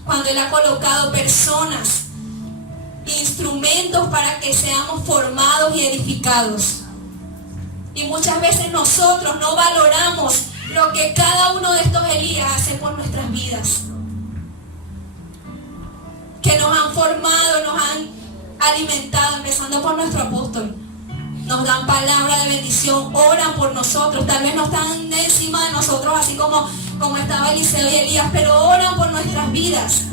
Cuando Él ha colocado personas, instrumentos para que seamos formados y edificados. Y muchas veces nosotros no valoramos lo que cada uno de estos Elías hace por nuestras vidas. Que nos han formado, nos han alimentado, empezando por nuestro apóstol. Nos dan palabra de bendición, oran por nosotros, tal vez no están encima de nosotros así como estaba Eliseo y Elías, pero oran por nuestras vidas.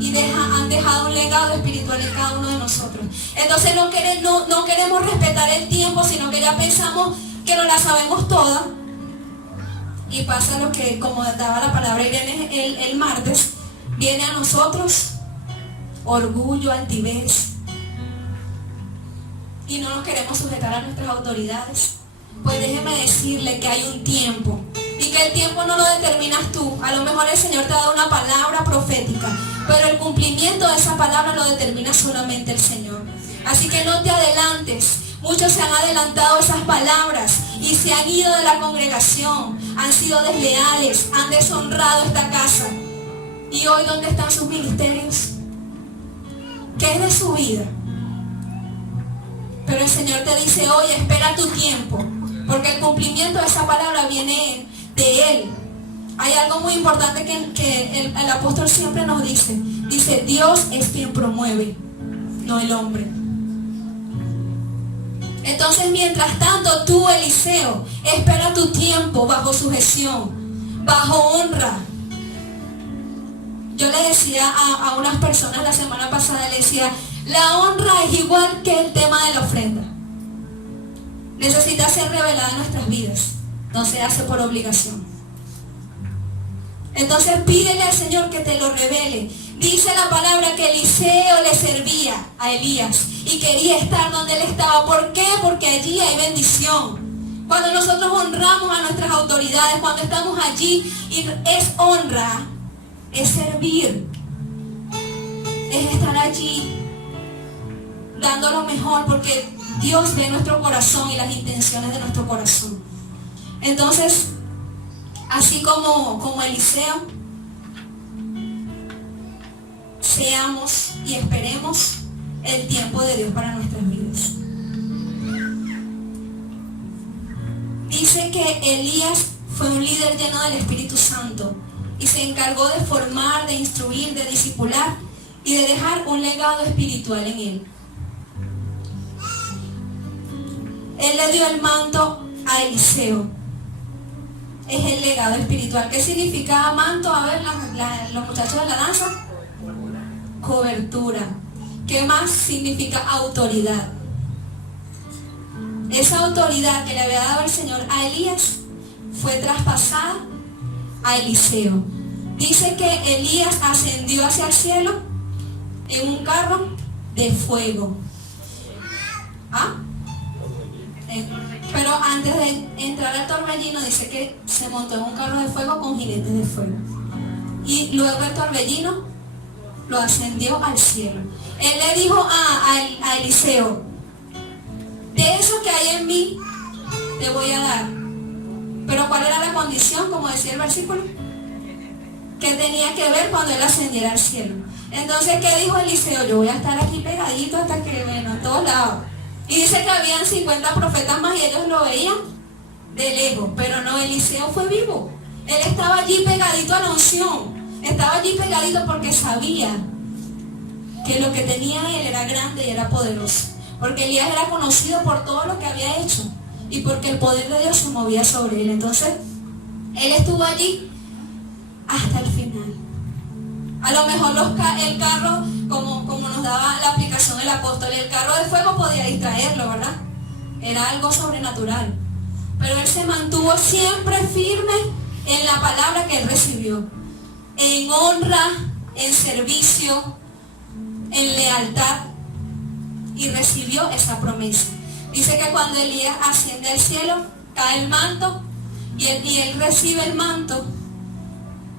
Y han dejado un legado espiritual en cada uno de nosotros. Entonces no queremos respetar el tiempo, sino que ya pensamos que no la sabemos toda. Y pasa lo que, como daba la palabra Irene el martes, viene a nosotros orgullo, altivez. Y no nos queremos sujetar a nuestras autoridades. Pues déjeme decirle que hay un tiempo. Y que el tiempo no lo determinas tú. A lo mejor el Señor te ha dado una palabra profética. Pero el cumplimiento de esa palabra lo determina solamente el Señor. Así que no te adelantes. Muchos se han adelantado a esas palabras y se han ido de la congregación. Han sido desleales. Han deshonrado esta casa. ¿Y hoy dónde están sus ministerios? ¿Qué es de su vida? Pero el Señor te dice, oye, espera tu tiempo, porque el cumplimiento de esa palabra viene de Él. Hay algo muy importante que el apóstol siempre nos dice. Dice, Dios es quien promueve, no el hombre. Entonces, mientras tanto, tú, Eliseo, espera tu tiempo bajo sujeción, bajo honra. Yo le decía a unas personas la semana pasada, le decía, la honra es igual que el tema de la ofrenda. Necesita ser revelada en nuestras vidas. No se hace por obligación. Entonces pídele al Señor que te lo revele. Dice la palabra que Eliseo le servía a Elías y quería estar donde él estaba. ¿Por qué? Porque allí hay bendición. Cuando nosotros honramos a nuestras autoridades, cuando estamos allí y es honra, es servir, es estar allí dando lo mejor, porque Dios ve nuestro corazón y las intenciones de nuestro corazón. Entonces, así como Eliseo, seamos y esperemos el tiempo de Dios para nuestras vidas. Dice que Elías fue un líder lleno del Espíritu Santo y se encargó de formar, de instruir, de discipular y de dejar un legado espiritual en él. Él le dio el manto a Eliseo. Es el legado espiritual. ¿Qué significa manto? A ver, los muchachos de la danza. Cobertura. ¿Qué más significa autoridad? Esa autoridad que le había dado el Señor a Elías fue traspasada a Eliseo. Dice que Elías ascendió hacia el cielo en un carro de fuego. ¿Ah? Pero antes de entrar al torbellino dice que se montó en un carro de fuego con jinetes de fuego. Y luego el torbellino lo ascendió al cielo. Él le dijo a Eliseo: de eso que hay en mí te voy a dar. Pero ¿cuál era la condición? Como decía el versículo, que tenía que ver cuando él ascendiera al cielo. Entonces, ¿qué dijo Eliseo? Yo voy a estar aquí pegadito hasta que, bueno, a todos lados. Y dice que habían 50 profetas más y ellos lo veían de lejos. Pero no, Eliseo fue vivo. Él estaba allí pegadito a la unción. Estaba allí pegadito porque sabía que lo que tenía él era grande y era poderoso. Porque Elías era conocido por todo lo que había hecho y porque el poder de Dios se movía sobre él. Entonces, él estuvo allí hasta el final. A lo mejor el carro, como nos daba la aplicación el apóstol, el carro de fuego podía distraerlo, ¿verdad? Era algo sobrenatural. Pero él se mantuvo siempre firme en la palabra que él recibió. En honra, en servicio, en lealtad. Y recibió esa promesa. Dice que cuando Elías asciende al cielo, cae el manto y él recibe el manto.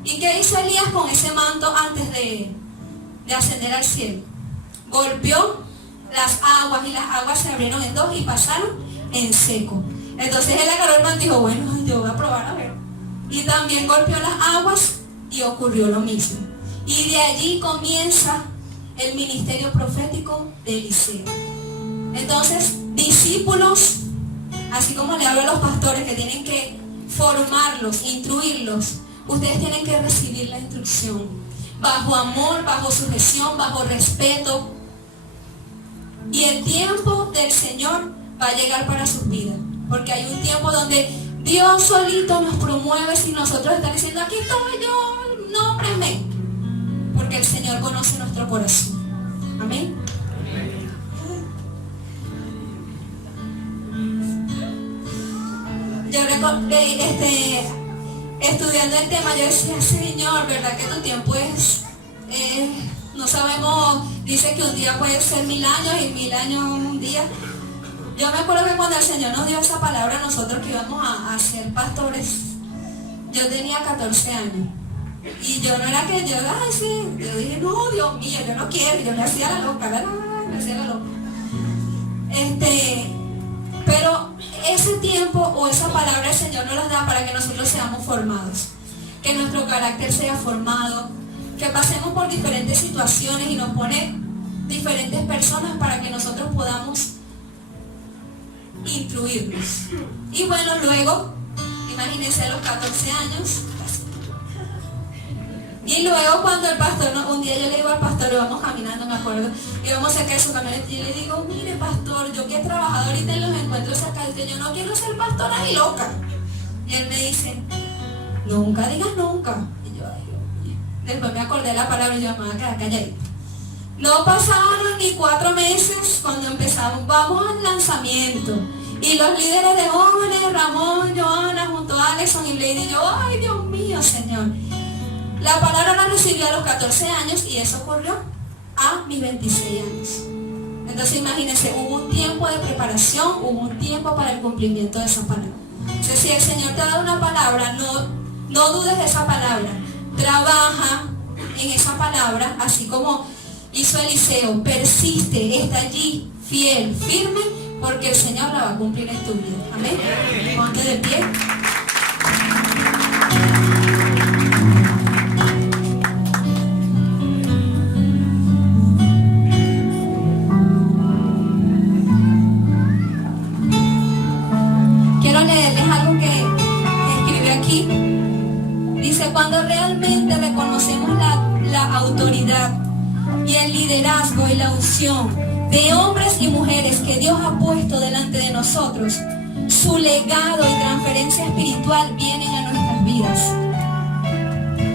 ¿Y qué hizo Elías con ese manto antes de ascender al cielo? Golpeó las aguas y las aguas se abrieron en dos y pasaron en seco. Entonces él agarró el manto y dijo: bueno, yo voy a probar a ver. Y también golpeó las aguas y ocurrió lo mismo. Y de allí comienza el ministerio profético de Eliseo. Entonces, discípulos, así como le hablo a los pastores que tienen que formarlos, instruirlos, ustedes tienen que recibir la instrucción bajo amor, bajo sujeción, bajo respeto. Y el tiempo del Señor va a llegar para sus vidas, porque hay un tiempo donde Dios solito nos promueve sin nosotros estar diciendo: aquí estoy yo, nómbreme. Porque el Señor conoce nuestro corazón. Amén. Yo recordé, estudiando el tema, yo decía: Señor, ¿verdad que tu tiempo es, no sabemos, dice que un día puede ser 1000 años y 1000 años un día? Yo me acuerdo que cuando el Señor nos dio esa palabra, nosotros que íbamos a ser pastores, yo tenía 14 años. Y yo no era que yo dije: no, Dios mío, yo no quiero. Yo le hacía la loca, me hacía la loca. Pero ese tiempo o esa palabra el Señor nos las da para que nosotros seamos formados, que nuestro carácter sea formado, que pasemos por diferentes situaciones y nos pone diferentes personas para que nosotros podamos instruirnos. Y bueno, luego, imagínense a los 14 años. Y luego cuando el pastor, un día yo le digo al pastor, vamos caminando, me acuerdo, íbamos cerca de su camioneta y le digo: mire pastor, yo que he trabajado ahorita en los encuentros acá, yo no quiero ser pastora ni loca. Y él me dice: nunca digas nunca. Y yo: ay, Dios mío. Después me acordé de la palabra y yo me voy a quedar calladita. No pasaron ni 4 meses cuando empezamos, vamos al lanzamiento. Y los líderes de jóvenes, Ramón, Joana, junto a Alexson y Lady, y yo: ay, Dios mío, Señor. La palabra la recibí a los 14 años y eso ocurrió a mis 26 años. Entonces imagínense, hubo un tiempo de preparación, hubo un tiempo para el cumplimiento de esa palabra. Entonces, si el Señor te da una palabra, no dudes de esa palabra. Trabaja, en esa palabra, así como hizo Eliseo. Persiste, está allí, fiel, firme, porque el Señor la va a cumplir en tu vida. Amén. Ponte de pie. Quiero leerles algo que escribí aquí. Dice, cuando realmente reconocemos la autoridad y el liderazgo y la unción de hombres y mujeres que Dios ha puesto delante de nosotros, su legado y transferencia espiritual vienen a nuestras vidas.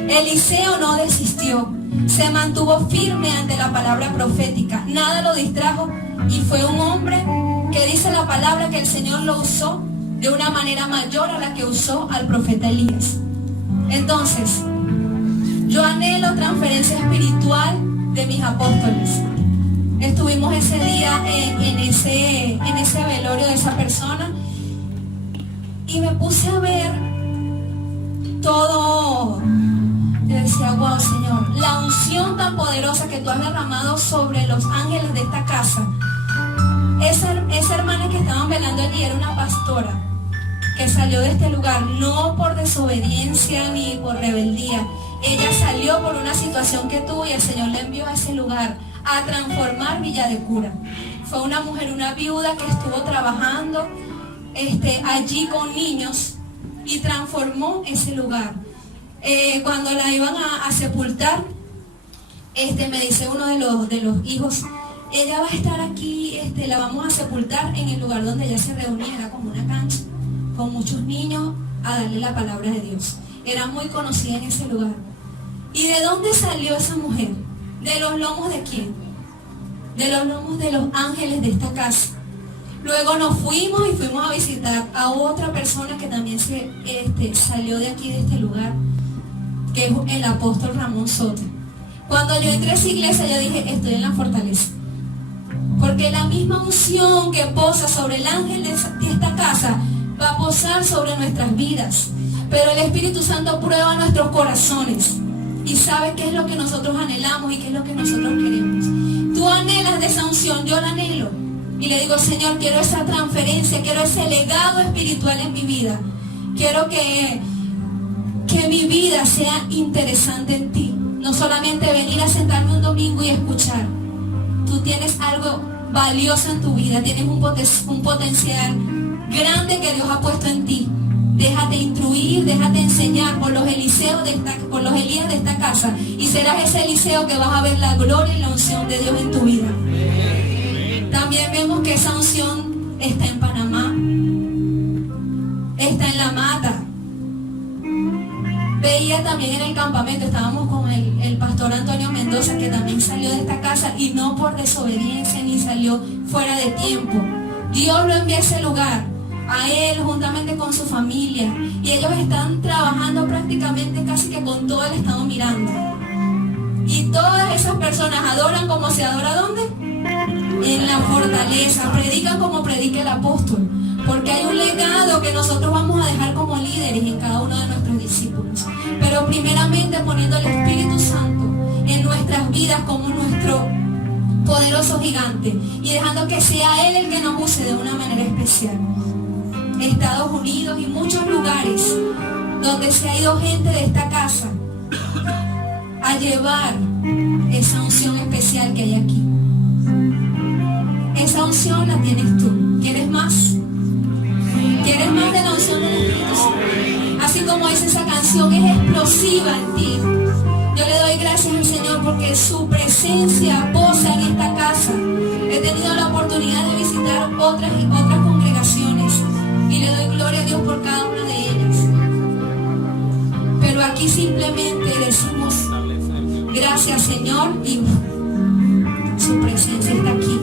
Eliseo no desistió, se mantuvo firme ante la palabra profética, nada lo distrajo y fue un hombre que dice la palabra que el Señor lo usó de una manera mayor a la que usó al profeta Elías. Entonces, yo anhelo transferencia espiritual de mis apóstoles. Estuvimos ese día en ese velorio de esa persona y me puse a ver todo. Yo decía, wow, Señor, la unción tan poderosa que tú has derramado sobre los ángeles de esta casa. Esa hermana que estaban velando allí era una pastora que salió de este lugar no por desobediencia ni por rebeldía. Ella salió por una situación que tuvo y el Señor le envió a ese lugar a transformar Villa de Cura. Fue una mujer, una viuda que estuvo trabajando allí con niños y transformó ese lugar. Cuando la iban a sepultar, me dice uno de los hijos, ella va a estar aquí, la vamos a sepultar en el lugar donde ella se reunía, era como una cancha, con muchos niños a darle la palabra de Dios. Era muy conocida en ese lugar. ¿Y de dónde salió esa mujer? ¿De los lomos de quién? De los lomos de los ángeles de esta casa. Luego nos fuimos y fuimos a visitar a otra persona que también salió de aquí, de este lugar, que es el apóstol Ramón Soto. Cuando yo entré a esa iglesia, yo dije, estoy en la fortaleza. Porque la misma unción que posa sobre el ángel de esta casa va a posar sobre nuestras vidas. Pero el Espíritu Santo prueba nuestros corazones y sabe qué es lo que nosotros anhelamos y qué es lo que nosotros queremos. Tú anhelas de esa unción, yo la anhelo. Y le digo, Señor, quiero esa transferencia, quiero ese legado espiritual en mi vida. Quiero que mi vida sea interesante en ti. No solamente venir a sentarme un domingo y escuchar. Tú tienes algo valioso en tu vida, tienes un potencial grande que Dios ha puesto en ti. Déjate instruir, déjate enseñar por los Elías de esta casa y serás ese Eliseo que vas a ver la gloria y la unción de Dios en tu vida. También vemos que esa unción está en Panamá, está en La Mata. Veía también en el campamento, estábamos con el pastor Antonio Mendoza, que también salió de esta casa y no por desobediencia ni salió fuera de tiempo. Dios lo envió a ese lugar, a él juntamente con su familia, y ellos están trabajando prácticamente casi que con todo el estado Miranda. Y todas esas personas adoran como se adora, ¿dónde? En la fortaleza. Predican como predica el apóstol, porque hay un legado que nosotros vamos a dejar como líderes en cada uno de nuestros discípulos, pero primeramente poniendo el Espíritu Santo en nuestras vidas como nuestro poderoso gigante y dejando que sea Él el que nos use de una manera especial. Estados Unidos y muchos lugares donde se ha ido gente de esta casa a llevar esa unción especial que hay aquí. Esa unción la tienes tú. ¿Quieres más? ¿Quieres más de la unción del Espíritu Santo? Así como dice esa canción, es explosiva en ti. Yo le doy gracias al Señor porque su presencia posa en esta casa. He tenido la oportunidad de visitar otras congregaciones y le doy gloria a Dios por cada una de ellas. Pero aquí simplemente decimos gracias, Señor, y su presencia está aquí.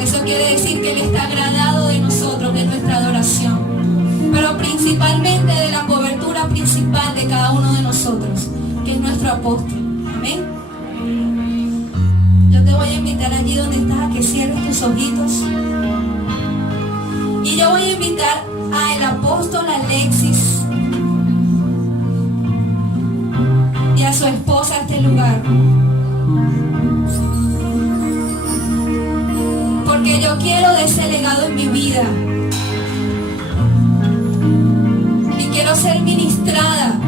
Eso quiere decir que Él está agradado de nosotros, de nuestra adoración, pero principalmente de la cobertura principal de cada uno de nosotros, que es nuestro apóstol. Amén. Yo te voy a invitar allí donde estás a que cierres tus ojitos. Y yo voy a invitar al apóstol Alexis y a su esposa a este lugar. Porque yo quiero de ese legado en mi vida. Y quiero ser ministrada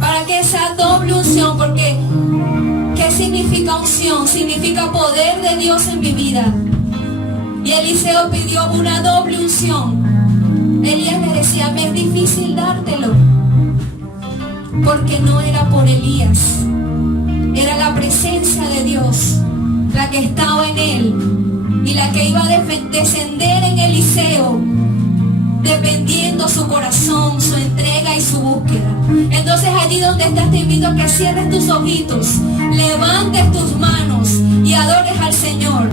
para que esa doble unción, porque ¿qué significa unción? Significa poder de Dios en mi vida. Y Eliseo pidió una doble unción. Elías le decía, me es difícil dártelo, porque no era por Elías, era la presencia de Dios la que estaba en él y la que iba a descender en Eliseo, dependiendo su corazón, su entrega y su búsqueda. Entonces allí donde estás te invito a que cierres tus ojitos, levantes tus manos y adores al Señor.